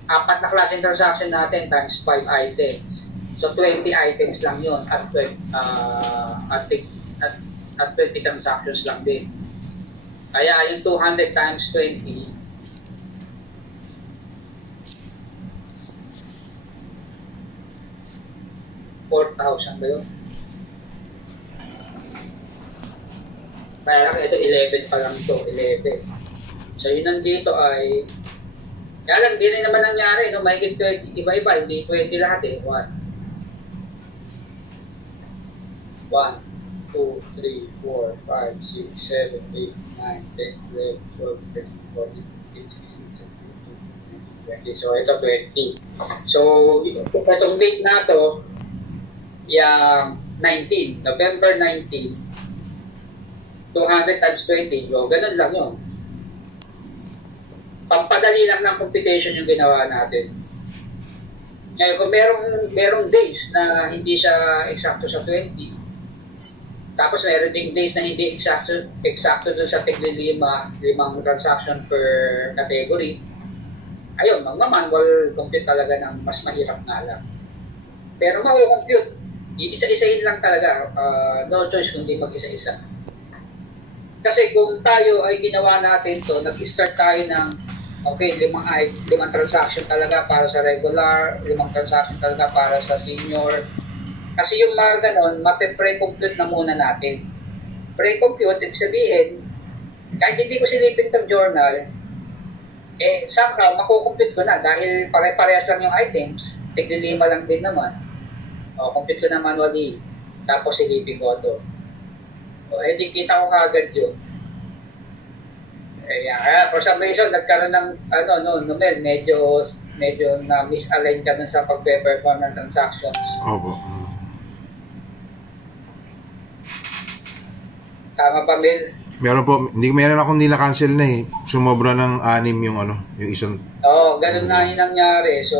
4 na klaseng transaction natin times 5 items. So 20 items lang yun at 20 transactions lang din. Kaya yung 200 times 20, $4,000 ba yun? Kaya lang ito 11 pa lang ito, 11. So yun nandito ay kaya lang di rin naman nangyari, mahigit 20, iba-iba, hindi 20 lahat 1, 2, 3, 4, 5, 6, 7, 8, 9, 10, 11, 12, 13, 14, 15, 16, 17, 18, 19, 20. So, ito 20. So, itong date na to, yung 19, November 19, 200 times 20. So, ganun lang yun. Pampadali lang ng computation yung ginawa natin. Ngayon, kung merong days na hindi siya eksakto sa 20, tapos meron ding days na hindi eksakto dun sa limang transaction per category, ayun, magma-manual compute talaga ng mas mahirap nga lang. Pero mako-compute, isa-isahin lang talaga, no choice kundi mag-isa-isa. Kasi kung tayo ay ginawa natin to, nag-start tayo ng okay, limang transaction talaga para sa regular, 5 transaction talaga para sa senior, Kasi yung mga ganon, mape-pre-compute na muna natin. Pre-compute, ibig sabihin, kahit hindi ko silipin itong journal, somehow, makukompute ko na dahil pare-parehas lang yung items, tigli-5 lang din naman. Compute ko na manually, tapos silipin ko ito. Di kita ko kagad yun. For some reason, nagkaroon ng, Numel, medyo na misalign ka dun sa pag-perform ng transactions. Opo. Tama ba, Mel? Meron po, meron akong nila-cancel na eh. Sumobra ng 6 yung yung isang... Ganun na yung nangyari. So,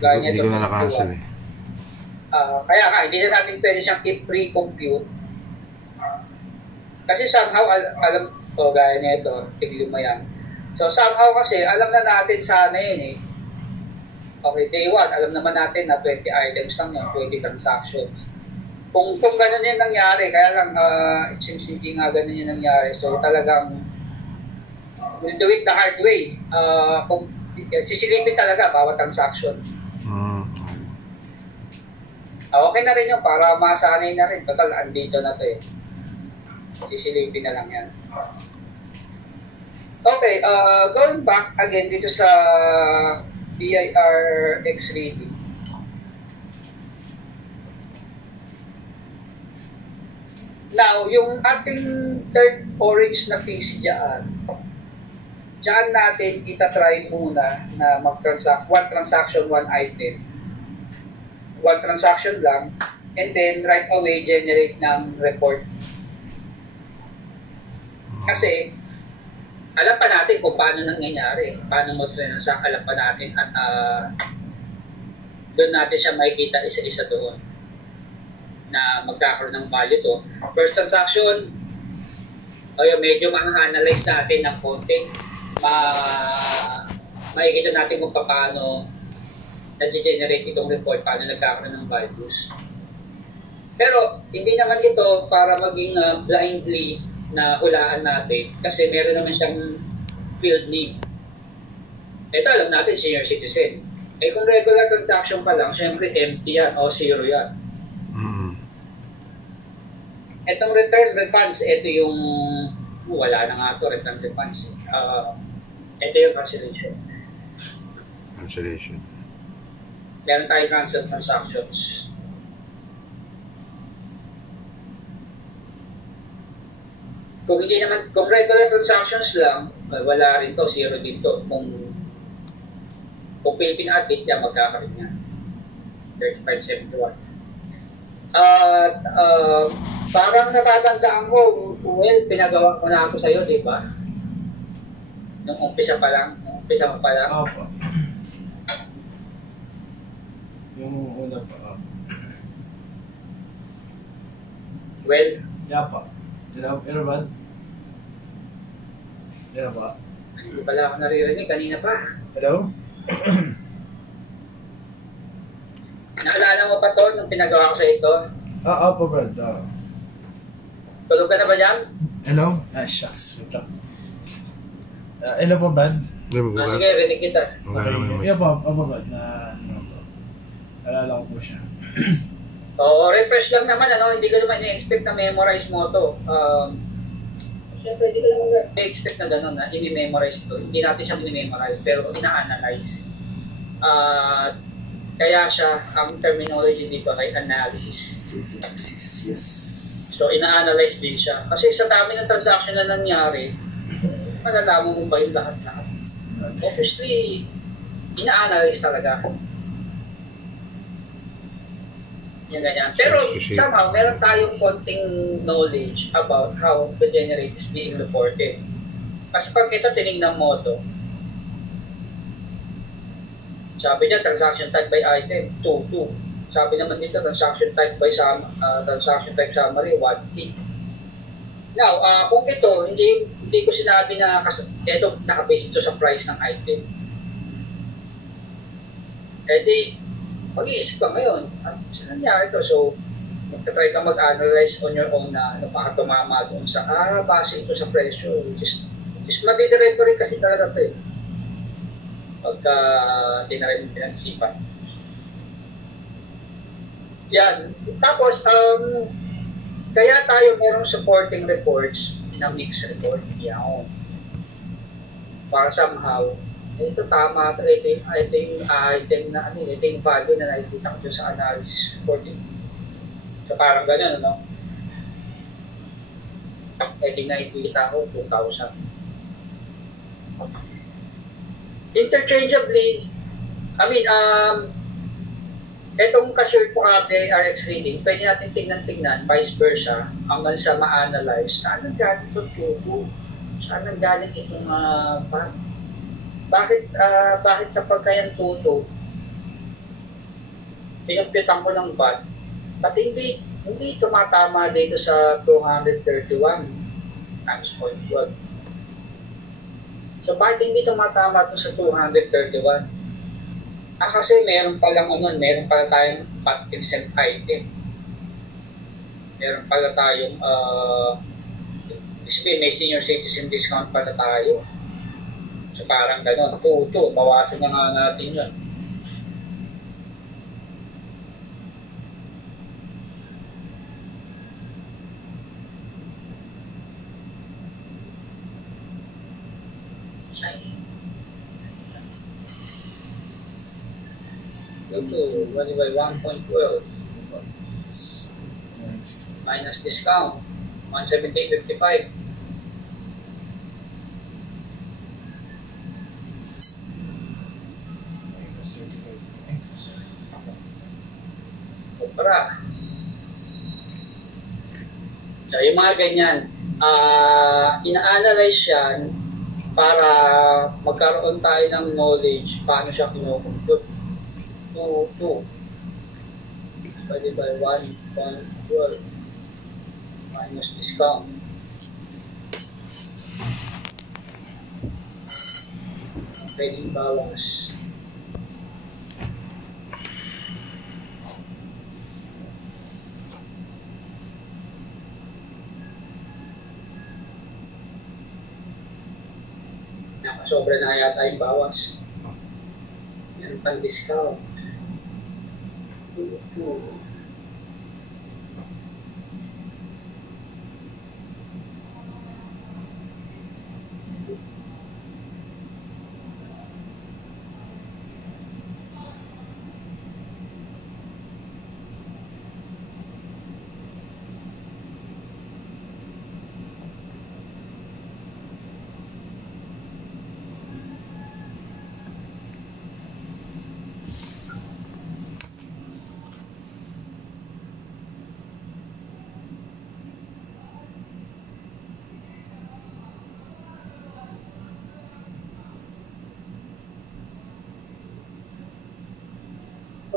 ganyan hindi ko na na-cancel eh. Kaya hindi na natin pwede siyang i-pre-compute. Kasi somehow, alam ko, gaya nito, tig-5 yan. So, somehow kasi, alam na natin sana yun eh. Okay, day 1, alam naman natin na 20 items lang yun, 20 transactions. Kung ganun yung nangyari, kaya lang, it seems hindi nga ganun yung nangyari. So, talagang, we'll do it the hard way. Kung sisilipin talaga, bawat transaction. Okay na rin yun, para masanay na rin. Total, andito na to eh. Sisilipin na lang yan. Okay, going back again dito sa BIR X-Reading. Now, yung ating third orange na piece dyan natin itatry muna na mag-transact, one transaction, one item. One transaction lang, and then right away generate ng report. Kasi, alam pa natin kung paano nangyayari, paano mag-transact, alam pa natin at doon natin siya makikita isa-isa doon na magkakaroon ng value to. First transaction, medyo ma-analyze natin ng konti. Makikita natin kung paano na-generate itong report, paano nagkakaroon ng values. Pero, hindi naman ito para maging blindly na hulaan natin kasi meron naman siyang field name. Ito alam natin, senior citizen. Kung regular transaction pa lang, syempre empty yan o zero yan. Itong return refunds, ito yung wala na nga ito, return refunds. Ito yung cancellation. Cancellation. Meron tayong cancel transactions. Kung hindi naman, kung regular transactions lang, wala rin to, zero din to. Kung Philippine Update yan, magkakaroon yan. 3571. Parang natatandaan ko, well, pinagawa ko na ako sa'yo, di ba? Nung umpisa pa lang, Opo. Yung una pa. Well, Yapa. Ano ba? Ano ba? hindi pala ako naririnig, kanina pa. Hello? Naalala mo pa to nung pinagawa ko sa ito? Opo, Brad. Tulog ka na ba dyan? Hello? Shucks. Wait lang. Hello po, Brad? Sige, rinig kita. Okay. Opo, Brad. Alala ko po siya. Refresh lang naman, hindi ko naman i-expect na memorize mo to. Siyempre, hindi ko naman i-expect na gano'n na i-memorize ito. Hindi natin siya i-memorize, pero ina-analyze. Kaya siya, ang terminology dito ay analysis. Yes. So, ina-analyze din siya. Kasi sa dami ng transaction na nangyari, malalaman mo ba yung lahat-lahat? Obviously, ina-analyze talaga. Yung ganyan. Pero somehow, meron tayong konting knowledge about how the generate is being reported. Kasi pag ito tinignan mo ito, sabi niya, transaction type by item, 2. Sabi naman dito, transaction type summary, 1T. Now, kung ito, hindi ko sinabi na, ito, nakabase ito sa price ng item. Mag-iisip ka ngayon, saan nangyari ito? So, magta-try ka mag-analyze on your own na baka tumama doon sa, base ito sa presyo, which is madidiretso rin kasi talaga ito eh. Pagka tinaray mong pinag-isipan. Yan. Tapos, kaya tayo merong supporting reports na mixed report. Yan. Para somehow, ito tama, ito yung item na, ito yung value na nakikita ko sa analysis report. So parang ganun, no? Ito yung nakikita ko, 2,000. Interchangeably, itong ka-short po RX reading, pwede natin tignan-tignan, vice versa, hanggang sa ma-analyze, saan nanggaling itong tubo? Saan nanggaling itong bakit sa pagkayan tuto, pinagpitan ko ng bat, pati hindi tumatama dito sa 231 times 0.12. So, bakit hindi tumatama ito sa 231? Kasi meron pala tayong bat exempt item. Meron pala tayong may senior citizen discount pala tayo. So, parang gano'n. Tuto, bawasan na nga natin yun. Tuto, divided by 1.12 minus discount 178.55. Para. So, yung mga ganyan, ina-analyze yan para magkaroon tayo ng knowledge paano siya kinukumpute. 2 divided by 1.12 minus discount. Pwedeng bawas. Sobra na yata yung bawas. Meron pang discount.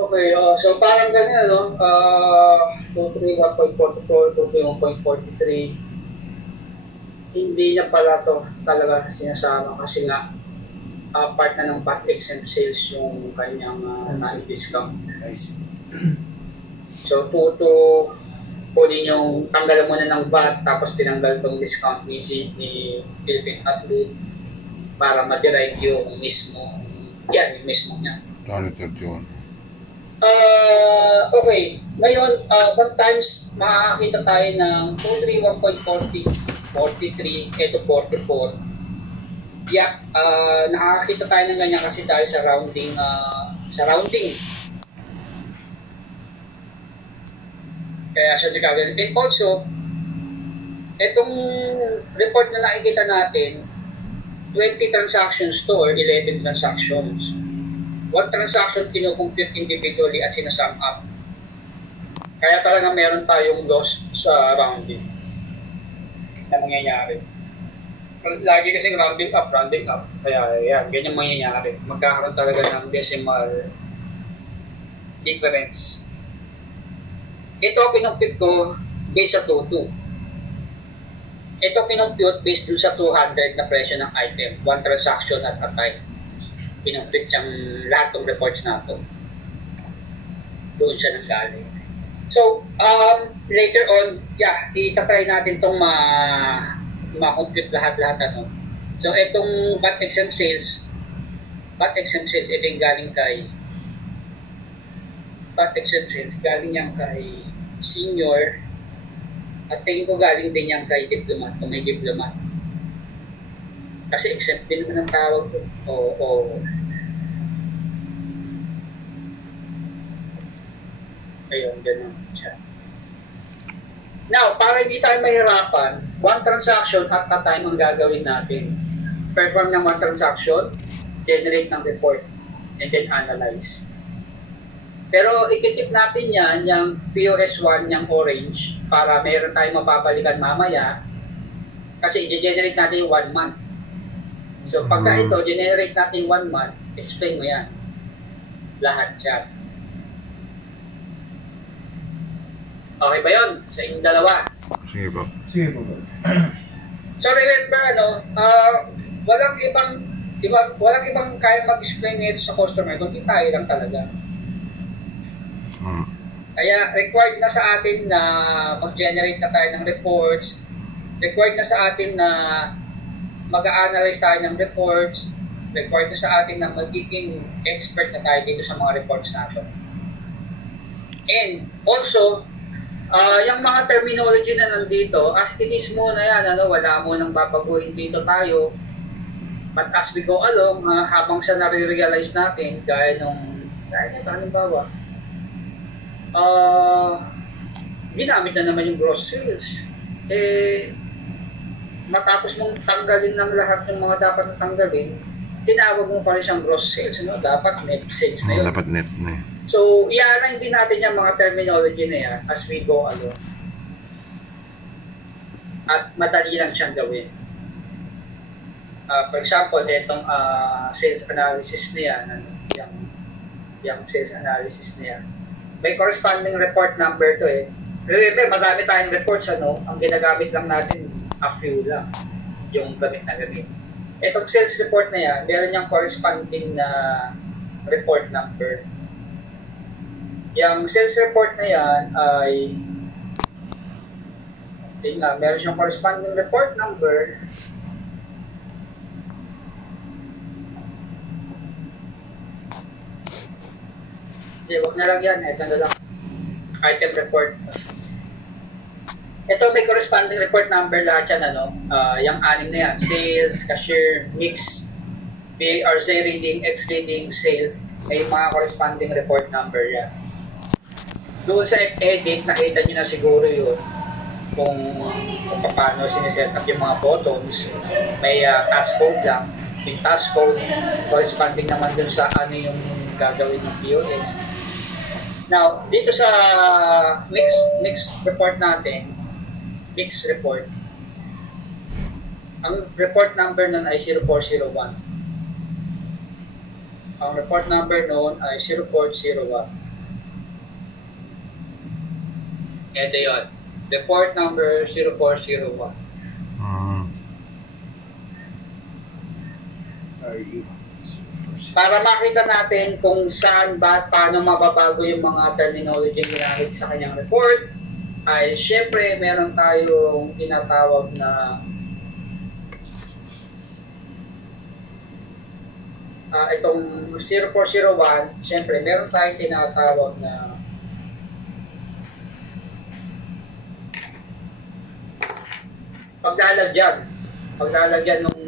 Okay, so parang ganyan, no? 231.44, 231.43. Hindi niya pala to talaga sinasama kasi nga part na ng VAT exempt sales yung kanyang non-discount. So, kunin yung tanggalan mo na ng VAT tapos tinanggal tong discount ni Philippine Athlete para ma-derive yung mismo, yung mismo niya. 231. Okay, ngayon, what times makakakita tayo ng 231.40, 43, ito 44. Yeah, nakakakita tayo ng ganyan kasi dahil sa rounding, Kaya siya nagkagalit. And also, itong report na nakikita natin, 20 transactions to or 11 transactions. One transaction kinukompute individually at sinasum up. Kaya talaga meron tayong loss sa rounding na mangyayari. Lagi kasing rounding up. Kaya yan, ganyan mangyayari. Magkakaroon talaga ng decimal difference. Ito kinumpute ko based sa 2.2. Ito kinumpute based dun sa 200 na presyo ng item. One transaction at a time. Pinumpit siyang lahat ng reports na ito. Doon siya nanggaling. So, later on, itatry natin itong ma-compute lahat-lahat. So, itong VAT exempt sales, ito yung galing kay but exemptions, galing yan kay senior, at tingin ko galing din yan kay diplomat, kung may diplomat. Kasi exempt din naman ang tawag ko. Oo. Ayun, ganun siya. Now, para hindi tayo mahirapan, one transaction at a time ang gagawin natin. Perform ng one transaction, generate ng report, and then analyze. Pero ikikip natin yan, yung POS1, yung orange, para meron tayong mapapalikan mamaya, kasi i-generate natin yung 1 month. So pagka ito, generate natin 1 month, explain mo yan. Lahat siya. Okay ba yun? Sa inyong dalawa? Sige po. Sige po. So remember, walang ibang kaya mag-explain nito sa customer, kundi tayo lang talaga. Kaya required na sa atin na mag-generate na tayo ng reports, required na sa atin na mag-a-analyze tayo ng reports, required na sa atin na magiging expert na tayo dito sa mga reports natin. And also, yung mga terminology na nandito, as it is muna yan, wala mo nang babaguhin dito tayo. But as we go along, habang sa nare-realize natin, gaya nito, halimbawa, ginamit na naman yung gross sales. Matapos mong tanggalin ng lahat ng mga dapat tanggalin, tinawag mo pa rin siyang gross sales. Dapat net sales na yun. Dapat net na eh. So, iaalang din natin yung mga terminology na yan as we go along. At madali lang siyang gawin. For example, itong sales analysis na yan, yung sales analysis na yan, may corresponding report number to eh. Remember, marami tayong reports, ang ginagamit lang natin, a few lang, yung gamit na gamit. Itong sales report na yan, meron niyang corresponding na report number. Yung sales report na yan ay, meron siyang corresponding report number. Huwag na lang yan, ito na lang, item report. Ito may corresponding report number lahat yan, yung 6 na yan, sales, cashier, mix, BARZ reading, X reading, sales, may mga corresponding report number yan. Doon sa edit, nakita nyo na siguro yun kung paano siniset up yung mga buttons, may task code lang, yung task code corresponding naman dun sa ano yung gagawin ng POS. Now, dito sa mix report natin, mix report, ang report number nun ay 0401. Ang report number nun ay 0401. Ito yun. Report number 0401. Para makita natin kung saan ba at paano mababago yung mga terminology ginamit sa kanyang report, ay syempre meron tayong tinatawag na itong 0401, syempre meron tayong tinatawag na paglalagyan nung.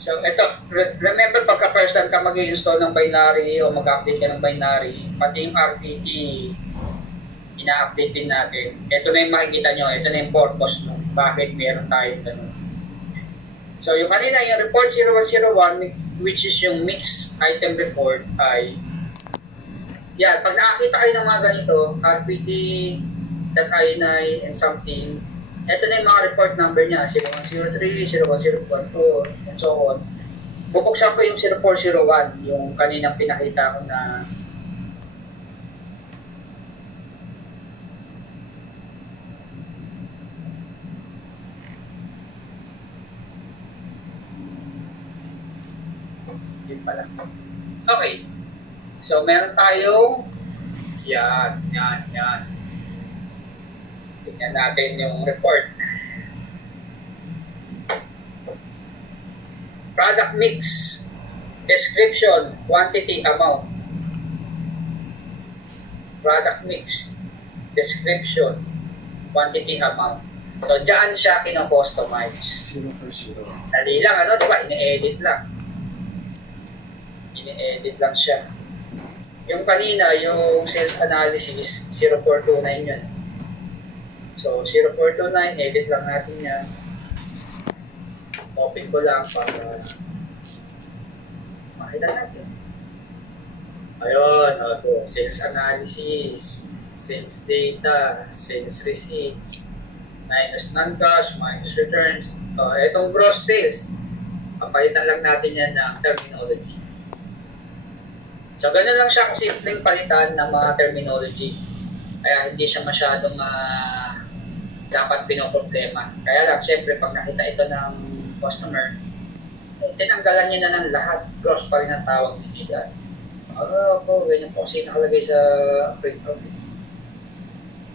So, ito, remember pagka first time ka mag-i-install ng binary o mag-update ka ng binary, pati yung RTT, ina-update din natin. Ito na yung makikita nyo, ito na yung purpose mo, bakit meron tayong ganun. So, yung kanina, yung report 0101, which is yung mixed item report, ay, yan, pag nakakita kayo ng mga ganito, RPT.I9 and something, ito na yung mga report number niya, 0103, 0104, and so on. Bubuksan ko yung 0401, yung kaninang pinakita ko na yun pala. Okay. So, meron tayong yan. Tingnan natin yung report. Product mix. Description, quantity, amount. Product mix, description, quantity, amount. So, dyan siya kino-customize. 0 for 0. Dali lang, ano, diba? Ini-edit lang. Ini-edit lang siya. Yung kanina, yung sales analysis, 0429 yun. So, 0429, edit lang natin yan. Open ko lang para makita natin. Ayun, ito, sales analysis, sales data, sales receipt, minus non-cash, minus returns. Itong gross sales, papalitan lang natin yan ng terminology. So, ganun lang siya simpleng palitan ng mga terminology. Kaya hindi siya masyadong dapat pinoproblema. Kaya lang, syempre, pag nakita ito ng customer, tinanggalan niya na ng lahat. Gross pa rin ang tawag nila. Ganyan po kasi nakalagay sa printout.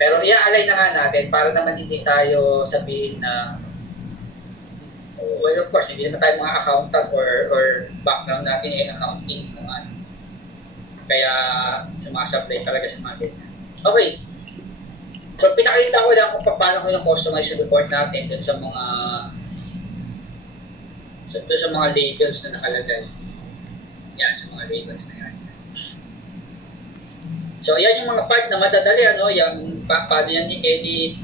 Pero i-align na nga natin para naman hindi tayo sabihin na well, of course, hindi naman tayo mga accountant or background natin ay accounting. Kaya sumasablay talaga sa market. Okay. So, pinakita ko lang kung paano ko yung customize yung report natin dun sa mga labels na nakalagay. Yan, sa mga labels na yan. So, yan yung mga part na madadali, ano, yung paano yan i-edit,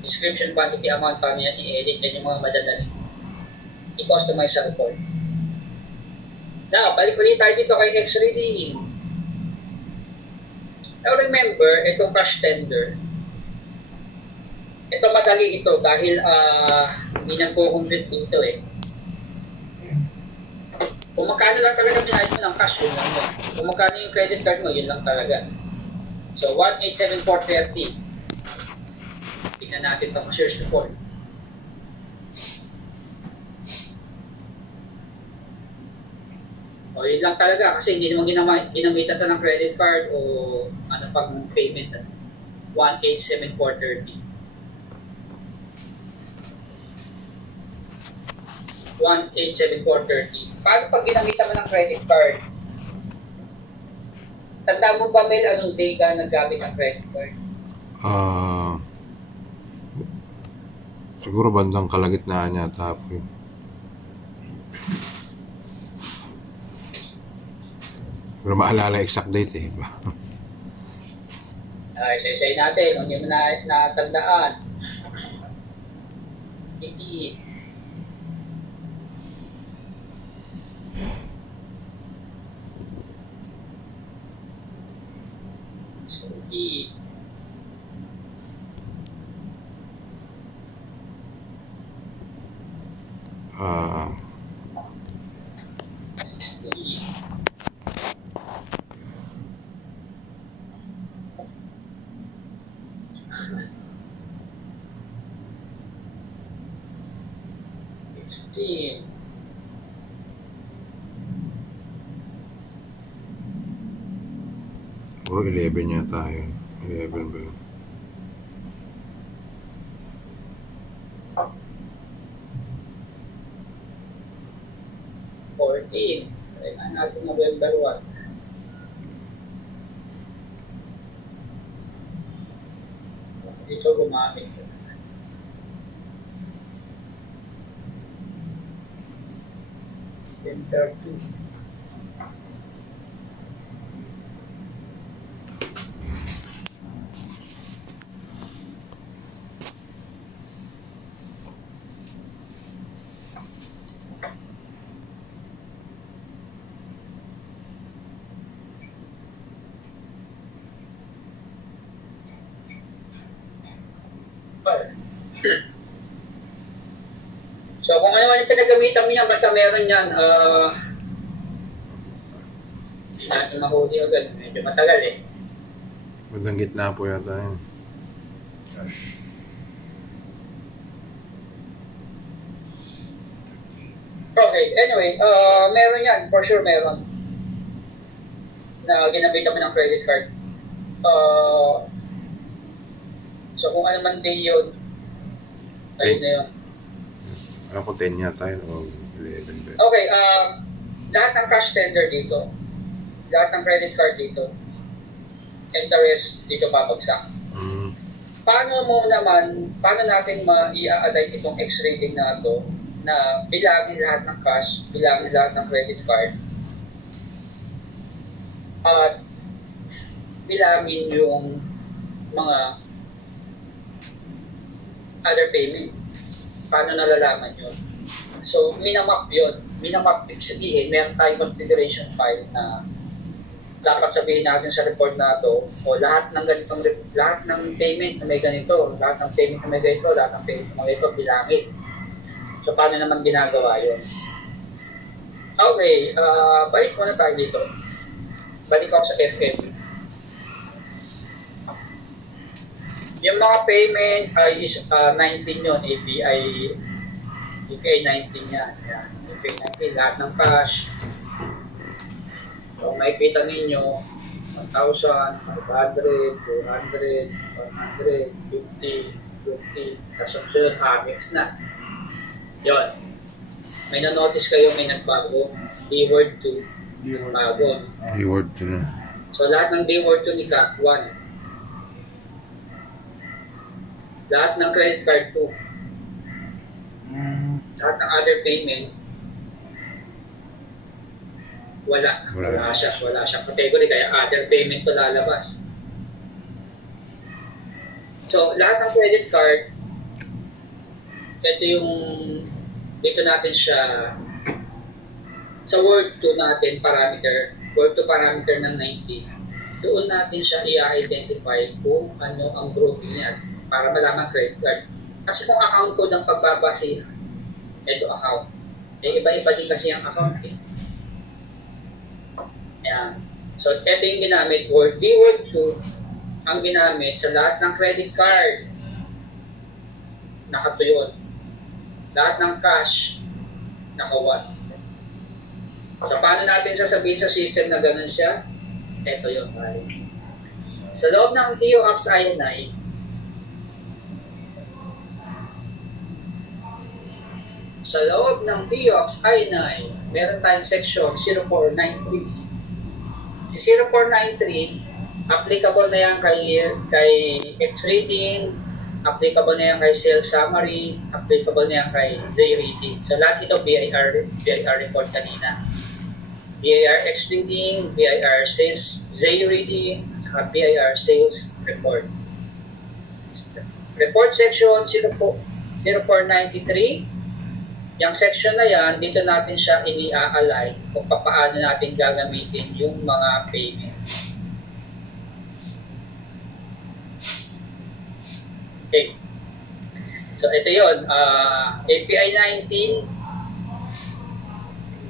description, quantity, amount, paano yan i-edit, yan yung mga madadali. I-customize sa report. Now, balik ulit tayo dito kay X-Reading. Now, remember, itong cash tender, ito madali ito dahil hindi nang po-complete dito eh. Kung magkano lang talaga pinayos mo ng cash, yun lang. Kung magkano yung credit card mo, yun lang talaga. So, 1,874.30. Tingnan natin itong shares report. O, yun lang talaga kasi hindi naman ginamitan ito ng credit card o ano pang payment. 1,874.30. 1,874.30. Paano pag ginamitan mo ng credit card? Tanda mo ba, Mel, anong day ka naggamit ng credit card? Siguro bandang kalagitnaan niya tapos. Pero maalala exact date eh. Say natin, kung hindi mo natandaan. Hindi. Puro 11 yata yun. 11 ba yun? Kailangan natin November 1. Dito gumamit. Enter 2. So, kung ano man yung pinagamitan mo niya, basta meron yan, hindi natin mahuli agad. Medyo matagal eh. Bandang gitna po yata yun. Gosh. Okay, anyway, meron yan. For sure meron. Na ginabitan mo ng credit card. So, kung ano man day yun, ayun na yun. Ako 10 yata yun o 11 ba? Okay, lahat ng cash tender dito, lahat ng credit card dito, and the rest dito babagsak. Paano natin ma-i-align itong X-rating na ito na bilangin lahat ng cash, bilangin lahat ng credit card, at bilangin yung mga other payment. Paano nalalaman yun? So, minamap yun. Minamap, ibig sabihin, meron tayong configuration file na dapat sabihin natin sa report na ito, o lahat ng ganitong, lahat ng payment na may ganito, lahat ng payment na may ganito, lahat ng payment na may ganito, bilangin. So, paano naman ginagawa yun? Okay, balik muna tayo dito. Balik ako sa FFA. Yung mga payment ay 19 yun, API 19 yan. API 19, lahat ng cash. So, may kita ninyo, 1,000, 500, 200, 100, 50, 50, tapos sunod, Amex na. Yun. May na-notice kayo may nagbago, D-word 2, bago. D-word 2 na. So, lahat ng D-word 2 ni CAC 1. Lahat ng credit card 2. Lahat ng other payment, wala siya category, kaya other payment to lalabas. So, lahat ng credit card, ito yung, dito natin siya, sa word to natin parameter, word to parameter ng 90, doon natin siya i-identify kung ano ang grouping niya para malaman credit card. Kasi kung account code ang pagbabase, ito account. Iba-iba din kasi ang account eh. Ayan. So, ito yung ginamit, word D-word 2, ang ginamit sa lahat ng credit card. Nakatuyon. Lahat ng cash, naka-1. So, paano natin sasabihin sa system na ganun siya? Ito yun, pare. Sa loob ng TOAPS INI, sa loob ng TOAPS INI, meron tayong section 0493. Si 0493, applicable na yan kay X-rating, applicable na yan kay sales summary, applicable na yan kay Z-rating. So lahat ito BIR report kanina. BIR X-rating, BIR sales Z-rating, at BIR sales report. Report section 0493. Yung section na yan, dito natin siya ini-align kung paano natin gagamitin yung mga payment. Okay. So, ito yun. API 19,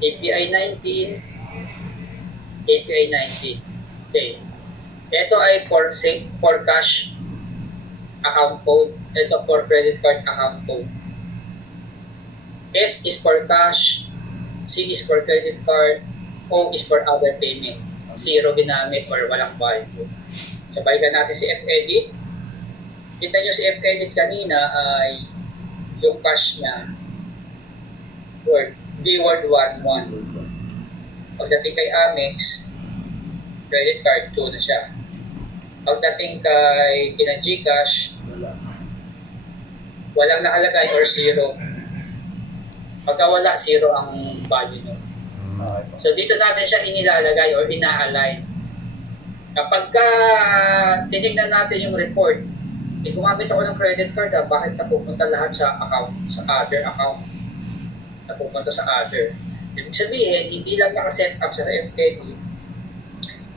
API 19, API 19. Okay. Ito ay for cash account code. Ito for credit card account code. S is for cash, C is for credit card, O is for other payment. Zero ginamit or walang value. So, balikan natin si F-edit. Kita nyo si F-edit kanina ay yung cash niya, D-word 1. Pagdating kay Amex, credit card 2 na siya. Pagdating kay Gcash, walang nakalagay or zero. Pagka wala, zero ang value nyo. So, dito natin siya inilalagay or ina-align. Kapag tinignan natin yung report, gumamit ako ng credit card, bakit napupunta lahat sa account, sa other account? Napupunta sa other. Ibig sabihin, hindi lang nakaset up sa FKD.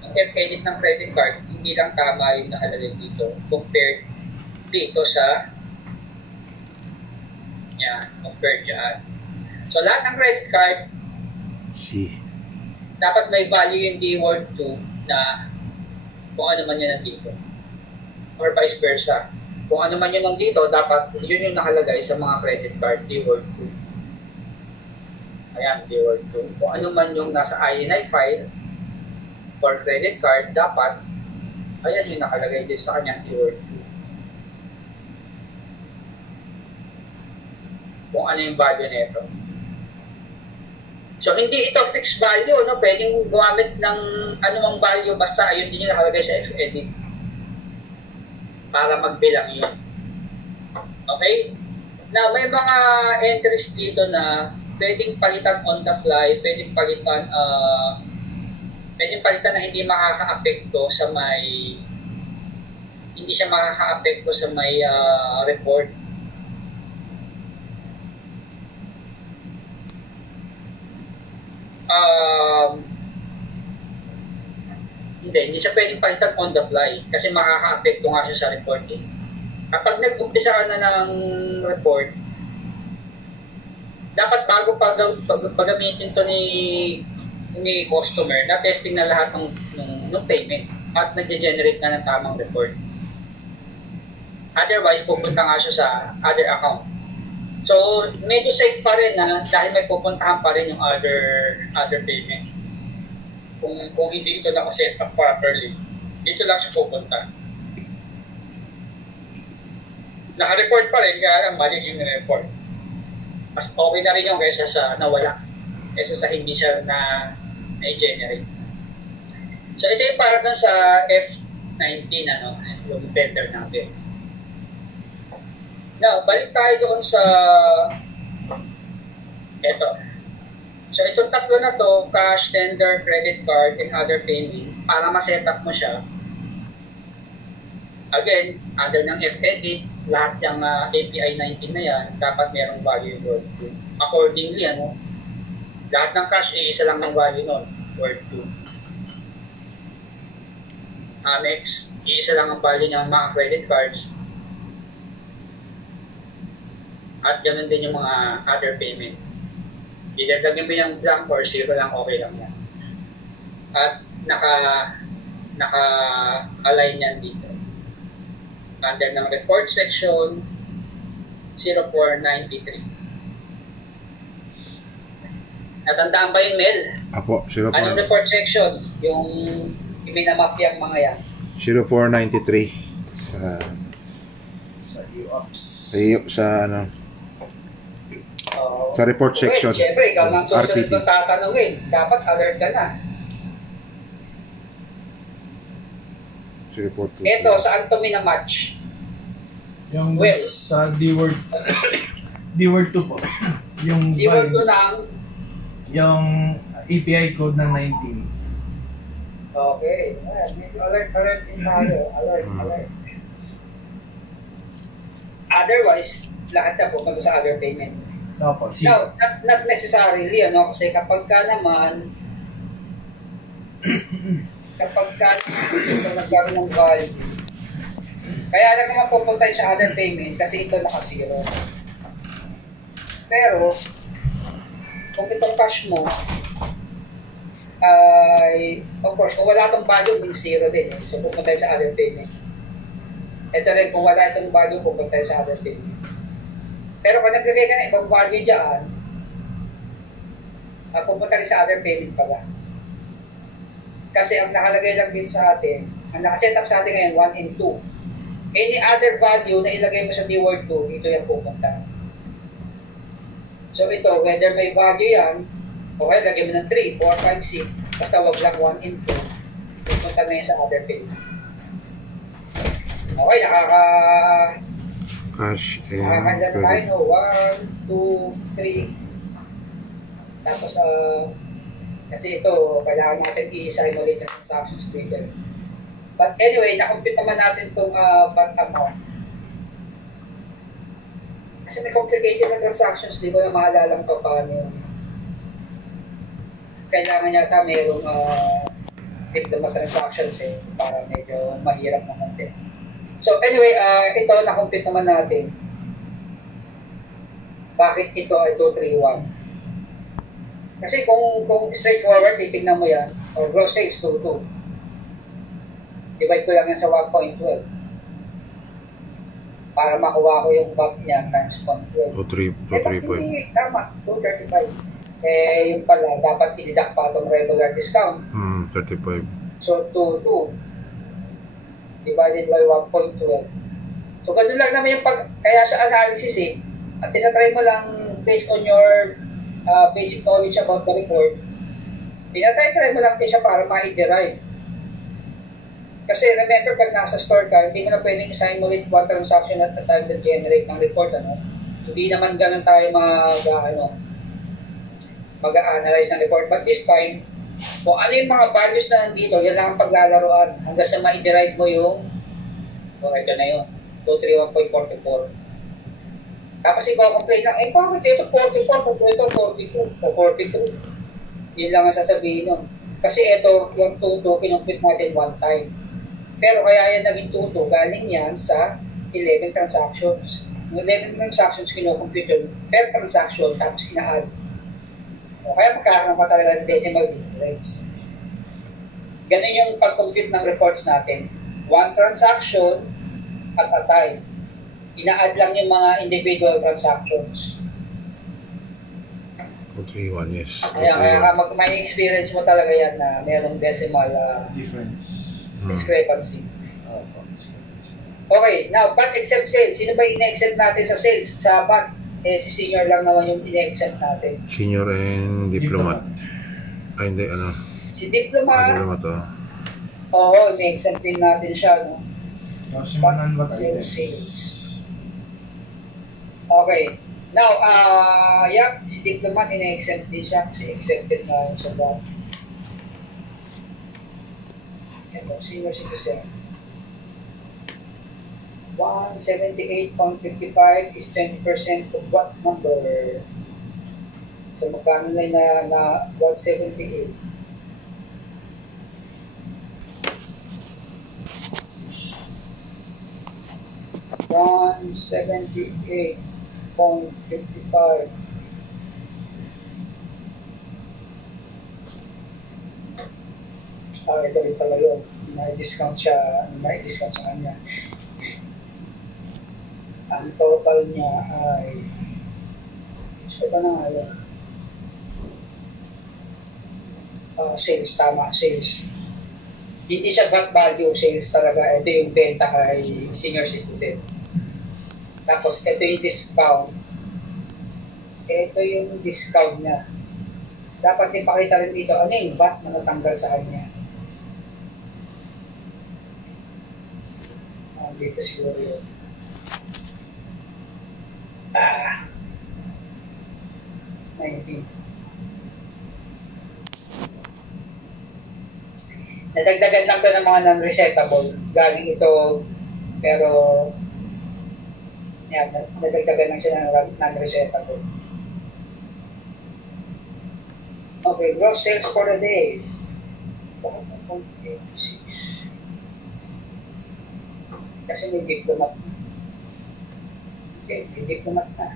Ang FKD ng credit card, hindi lang tama yung nakalagay dito compared dito sa compared dyan. So, lahat ng credit card, dapat may value yung D-word 2 na kung ano man yun nandito. Or vice versa. Kung ano man yun nandito, dapat yun yung nakalagay sa mga credit card, D-word 2. Ayan, D-word 2. Kung ano man yung nasa INI file for credit card, dapat ayan yung nakalagay din sa kanyang D-word 2. Kung ano yung value nito. So, hindi ito fixed value, no? Pwedeng gumamit ng anumang value basta ayun din yung nakalagay sa F-edit para magbilang yun. Okay? Now, may mga entries dito na pwedeng palitan on the fly, pwedeng palitan na hindi makaka-apekto sa may report. Hindi siya pwedeng palitan on the fly kasi makaka-apekto nga siya sa report eh. Kapag nag-umpisa ka na ng report, dapat bago pagamitin to ni customer, na-testing na lahat ng payment at nag-generate na ng tamang report. Otherwise, pupunta nga siya sa other account. So, medyo safe pa rin na dahil may pupuntahan pa rin yung other payment. Kung hindi ito nakaset up properly, dito lang siya pupunta. Naka-report pa rin, kaya lang mali yung report. Mas okay na rin yung kaysa sa nawala. Kaysa sa hindi siya na-generate. So, ito yung para dun sa F19, yung vendor natin. Now, balik tayo doon sa ito. So, itong tatlo na to, cash, tender, credit card, and other payment, para ma-set up mo siya. Again, under ng F-edit, lahat yung API 19 na yan, dapat merong value word 2. Accordingly, lahat ng cash, isa lang ng value nun, word 2. Amex, isa lang ang value ng mga credit cards. At ganoon din yung mga other payment. Either lagyan mo yung blank or zero lang, okay lang yan. At naka-align yan dito. Under ng report section 0493. Natandaan ba yung mail? Apo, 04. Anong report section? Yung iminamap yung mga yan. 0493 sa report section. Siyempre, ikaw nang susunod ng tatanungin. Dapat alert ka na. Ito, saan ito minamatch? Yung sa D-word 2 po. Yung D-word 2 ng? Yung API code ng 19. Okay. Alert din tayo. Alert. Otherwise, lahat na pupunta sa other payment. Opo, now, not necessarily, kasi kapag ka naman nagkaroon ng value, kaya lang naman pupunta sa other payment kasi ito naka-zero. Pero, kung itong cash mo, ay, of course, kung wala itong value, yung zero din. So, pupunta sa other payment. Ito rin, kung wala itong value, pupunta sa other payment. Pero kung naglagay ka na ibang value dyan, pupunta rin sa other payment pala. Kasi ang nakalagay lang din sa atin, ang nakaset up sa atin ngayon, 1 and 2. Any other value na ilagay mo sa D-word 2, ito yung pupunta. So ito, whether may value yan, okay, lagay mo ng 3, 4, 5, 6, basta wag lang 1 and 2, pupunta na yan sa other payment. Okay, cash and credit. credit. 1, 2, 3. Tapos, kasi ito, kailangan natin i-simulate ng transactions trigger. But anyway, na-compute naman natin itong bat amount. Kasi may complicated na transactions, di ko na maalala pa paano yun. Kailangan yata mayroong diploma transactions para medyo mahirap na konti. So anyway, ito na-compute naman natin. Bakit ito ay 231? Kasi kung straightforward, titignan mo yan, or gross sales 22. Divide ko lang yan sa 1.12. Para makuha ko yung back niya times 0.12. 235. Tama, 235. Yung pala, dapat i-deduct pa itong regular discount. 35. So, 22 divided by 1.12. So, ganun lang naman yung kaya sa analysis at tinatry mo lang based on your basic knowledge about the report, pinatry-try mo lang din siya para ma-derive. Kasi remember, pag nasa store ka, hindi mo na pwedeng simulate one transaction at the time to generate ng report. Hindi naman ganun tayo mag-analyze ng report. But this time, kung ano yung mga values na nandito, yan lang ang paglalaroan hanggang sa ma-derive mo yung ito na yun, 231.44. Tapos i-complain lang, bakit ito 44, kung ito 42 o 42? Yun lang ang sasabihin nun. Kasi ito, yung 2 kinumpit natin one time. Pero kaya yan naging 2 galing yan sa 11 transactions. Yung 11 transactions kinukumpute yun per transaction tapos ina-add. Kaya magkakaroon ka talaga ng decimal difference. Ganun yung pag-compute ng reports natin. One transaction at a time. Ina-add lang yung mga individual transactions. 231, yes. Kaya may experience mo talaga yan na mayroong decimal Difference. discrepancy. Okay, now, BAT exempt sales. Sino ba ina-exempt natin sa sales? Sa BAT, si senior lang naman yung ina-exempt natin. Senior and diplomat. Ay, hindi, Si diplomat, diplomat, oo, ina-exempt din natin siya, no? Simulan ba tayo? Sales. Okay. Now, si diplomat, ina-exempt din siya kasi exempted na sa BAT. Ito, senior citizen. 178.55 is 20% of what number? So, magkano na 178? $178.55. Ito rin pala yun. May discount sa kanya. Ang total niya ay sales, tama, sales. Hindi siya VAT value sales talaga. Ito yung benta kay senior citizen. Tapos ito yung discount. Ito yung discount niya. Dapat ipakita rin dito ano yung VAT na natanggal sa kanya. Dito siguro yun. $19. Nadagdagan lang to ng mga non-resetable. Galing ito, pero yan, nadagdagan lang siya ng non-resetable. Okay, gross sales for the day. 1.86. Kasi may diplomat na. Okay, may diplomat na.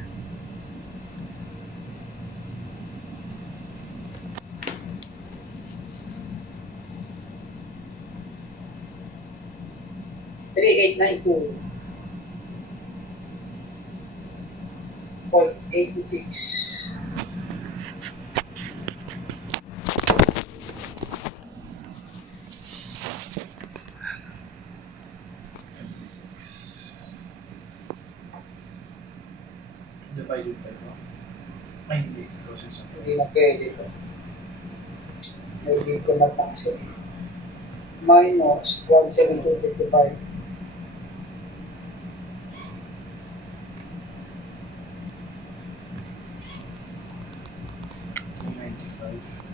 $3,892.86. Divided by ito. Ay, hindi. Process of Hindi na pwede ito. May diplomat na kasi. Minus 172.55.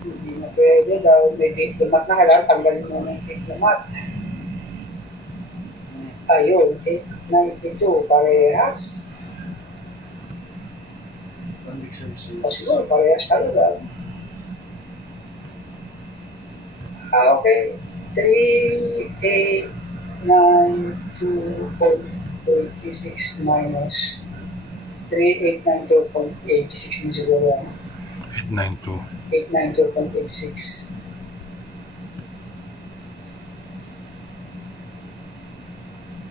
Hindi na pwede dahil may diplomat na kailangan tanggalin mo ng diplomat. Ayun, 892 parehas. Siguro parehas talaga. Okay. 3,892.86 minus 3,892.86 na siguro. 892. 892.86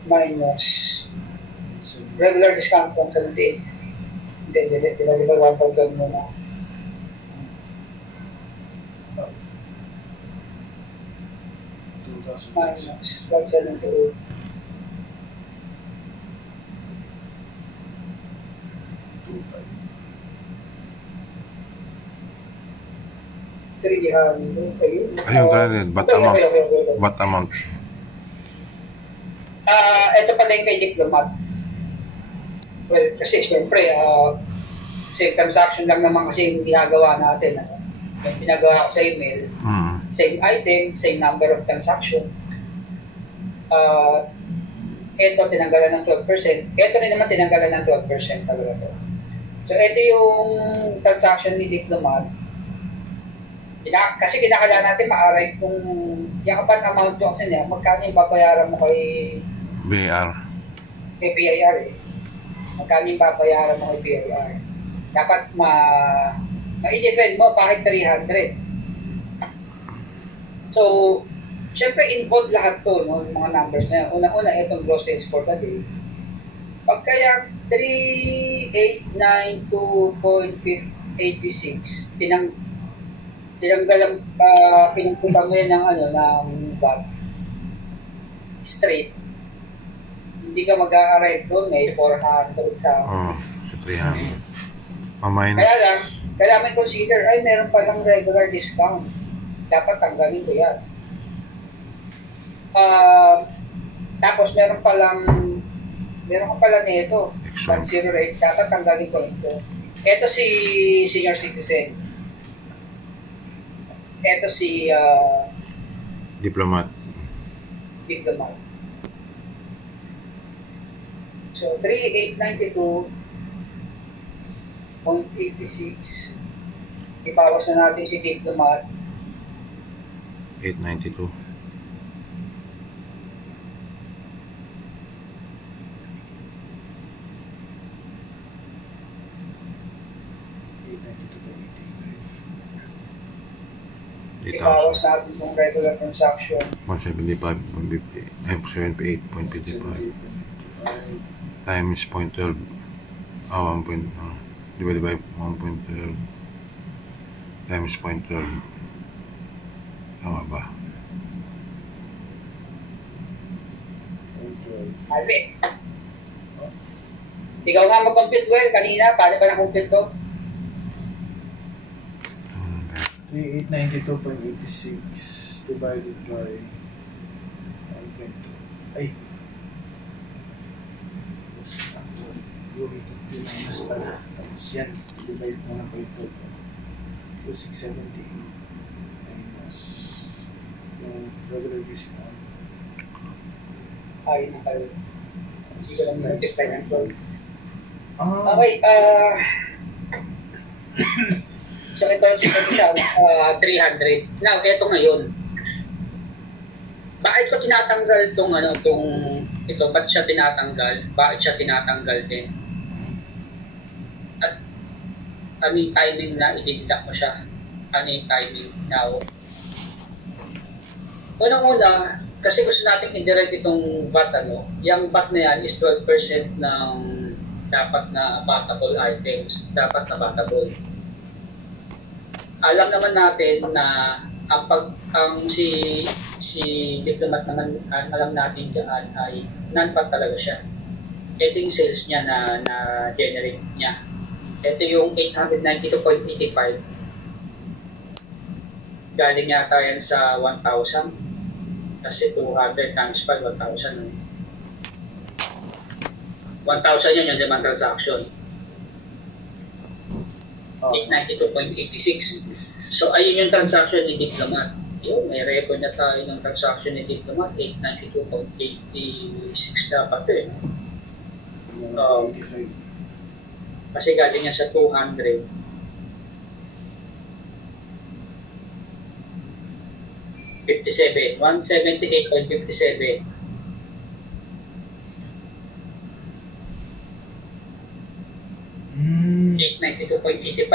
minus regular discount 178. Hindi, dilagay 1,000 muna. Minus 178. 300. Ayun. Ayun, 300. What amount? What amount? Ito pala yung kay Diplomat. Well, kasi siyempre, same transaction lang naman kasi yung ginagawa natin. Yung pinagawa ko sa email, same item, same number of transaction. Ito tinanggalan ng 12%. Ito rin naman tinanggalan ng 12% talaga to. So, ito yung transaction ni Diplomat. Kasi kinakailangan natin ma-arrive kung yung kapat amount yung kasi niya, magkano yung babayaran mo kay BIR. Kay BIR eh. Magkano yung babayaran mo kay BIR. Dapat ma-i-defend mo bakit 300. So, syempre involved lahat to, no, yung mga numbers na yan. Una-una, itong gross sales for the day. Pagka yung 3892.86, tinanggalang pinagpunta mo yan ng VAT straight, hindi ka mag-a-arrive doon, may 400 sa 300. Minus. Kaya lang, kailangan may consider, ay meron palang regular discount, dapat tanggalin ko yan. Tapos meron ka pala nito, 108, dapat tanggalin ko ito. Ito si senior citizen. Ito si Diplomat. So 3892.86. Ipawas na natin si Diplomat. 892. Ipawas natin yung regular transaction. 175, 150, 78.55 times 0.12. 1 divided by 1.12 times 0.12. Tama ba? Mali. Ikaw nga mag-compute well kanina. Paano ba na-compute ko? 3892.86 divided by 1.2. Ay! Minus pala. Tapos yan, divide mo na by 2. 2678 minus yung regular discount. Ay, nakal. Hindi ko lang multiply ng 12. Ah! Okay, so ito siya, 300. Now, ito ngayon. Bakit ko tinatanggal ito? Ba't siya tinatanggal? Bakit siya tinatanggal din? At ano yung timing na i-deduct ko siya? Ano yung timing now? Unang-una, kasi gusto natin indirect itong VAT, yung VAT na yan is 12% ng dapat na batable items. Dapat na batable. Alam naman natin na si Diplomat naman, alam natin dyan ay non-VAT talaga siya. Ito yung sales niya na generate niya. Ito yung 892.85. Galing yata yan sa 1,000. Kasi 200 times 5, 1,000. 1,000 yun yung demand transaction. 892.86. So, ayun yung transaction ni Diplomat. Yun, may record na tayo ng transaction ni Diplomat. 892.86 dapat eh. Kasi galing niya sa 200. 57. 178.57. Mm. 892.85.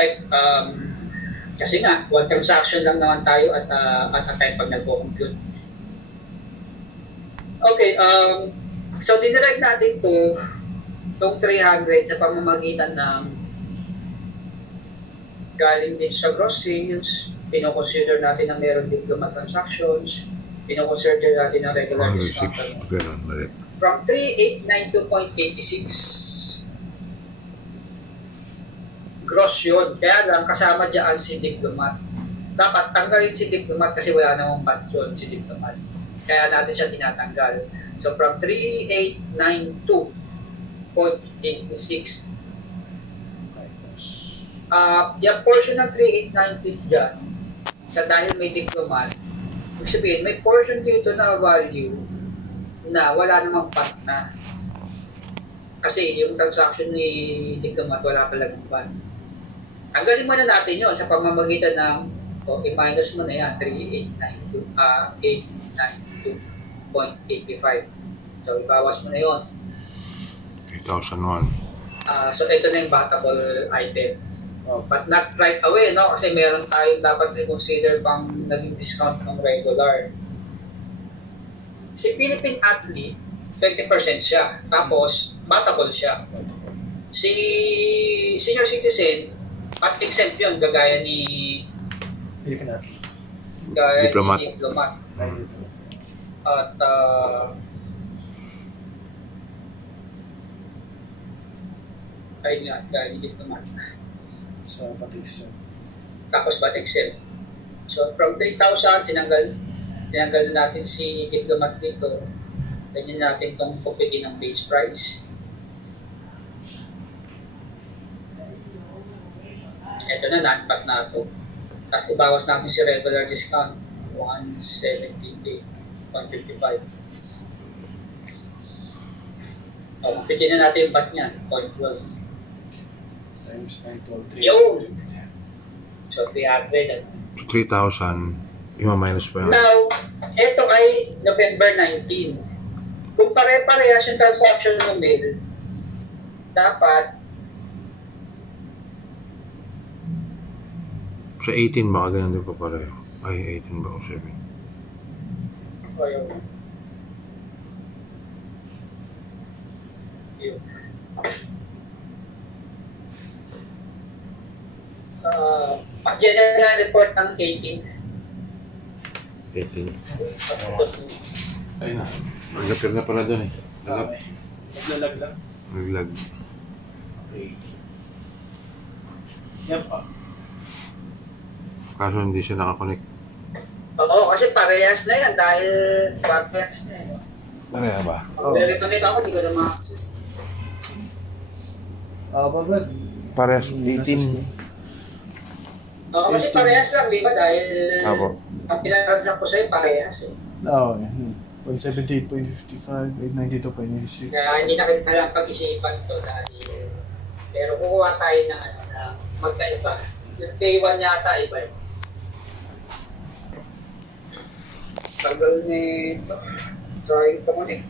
Kasi nga, one transaction lang naman tayo at a time pag nagpo-compute. Okay, so dinirect natin itong 300 sa pamamagitan ng galing din sa gross sales, pinoconsider natin na meron Diplomat transactions, pinoconsider natin na regular discount. From 3892.86 gross yun. Kaya lang kasama dyan si Diplomat. dapat tanggalin si Diplomat kasi wala namang patrol si Diplomat. Kaya natin siya tinatanggal. So from 3892.86, yung portion ng 3890 dyan, sa dahil may Diplomat, ibig sabihin, may portion dito na value na wala namang pat na. Kasi yung transaction ni Diplomat wala talagang pat. Tanggalin muna natin yon sa pamamagitan ng i-minus mo na yan, 892.85. So, ibawas mo na yon. 3,001. So, ito na yung battable item. But not right away, no? Kasi meron tayong dapat i-consider pang naging discount ng regular. Si Philippine Athlete, 20% siya. Tapos, battable siya. Si Senior Citizen, at exempt yun, gagaya ni Diplomat. Diplomat. At ayun nga, gaya ni Diplomat. So, pati exempt. Tapos ba't exempt? So from 3,000, tinanggal na natin si Diplomat dito. Ganyan natin itong kupitin ng base price. Ito na, not-pat na ito. Tapos ibawas natin si regular discount, 178.55. O, kupitin na natin yung bat niya, 0.12. Times 912. Yun! So, 300. 3,000. Ima-minus pa yun. Now, ito ay November 19. Kung pare-parehas yung transaction ng mail, dapat Sa 18 baka ganyan din pa pareho. Ay, 18 ba o 7? ayun. Yun. Pag-general report ng 18. 18. Ayun na. Nag-appear na pala doon eh. Naglalag lang. Naglag. Okay. Yan pa. Kaso hindi siya nakakonect. Oo, kasi parehas na yan dahil parehas na yan. Pareha ba? Re-reconnect ako, hindi ko na ma-access. Brad. Parehas. 18. Oo, kasi parehas lang, di ba? Dahil Apo. ang pinag-transact ko sa'yo, parehas eh. Oo. 178.55, 892.86. Kaya hindi na kailangan pag-isipan ito dahil pero kukuha tayo ng ano na magkaiba. Yung day 1 yata iba eh. Tagal nito. Sorry, connect.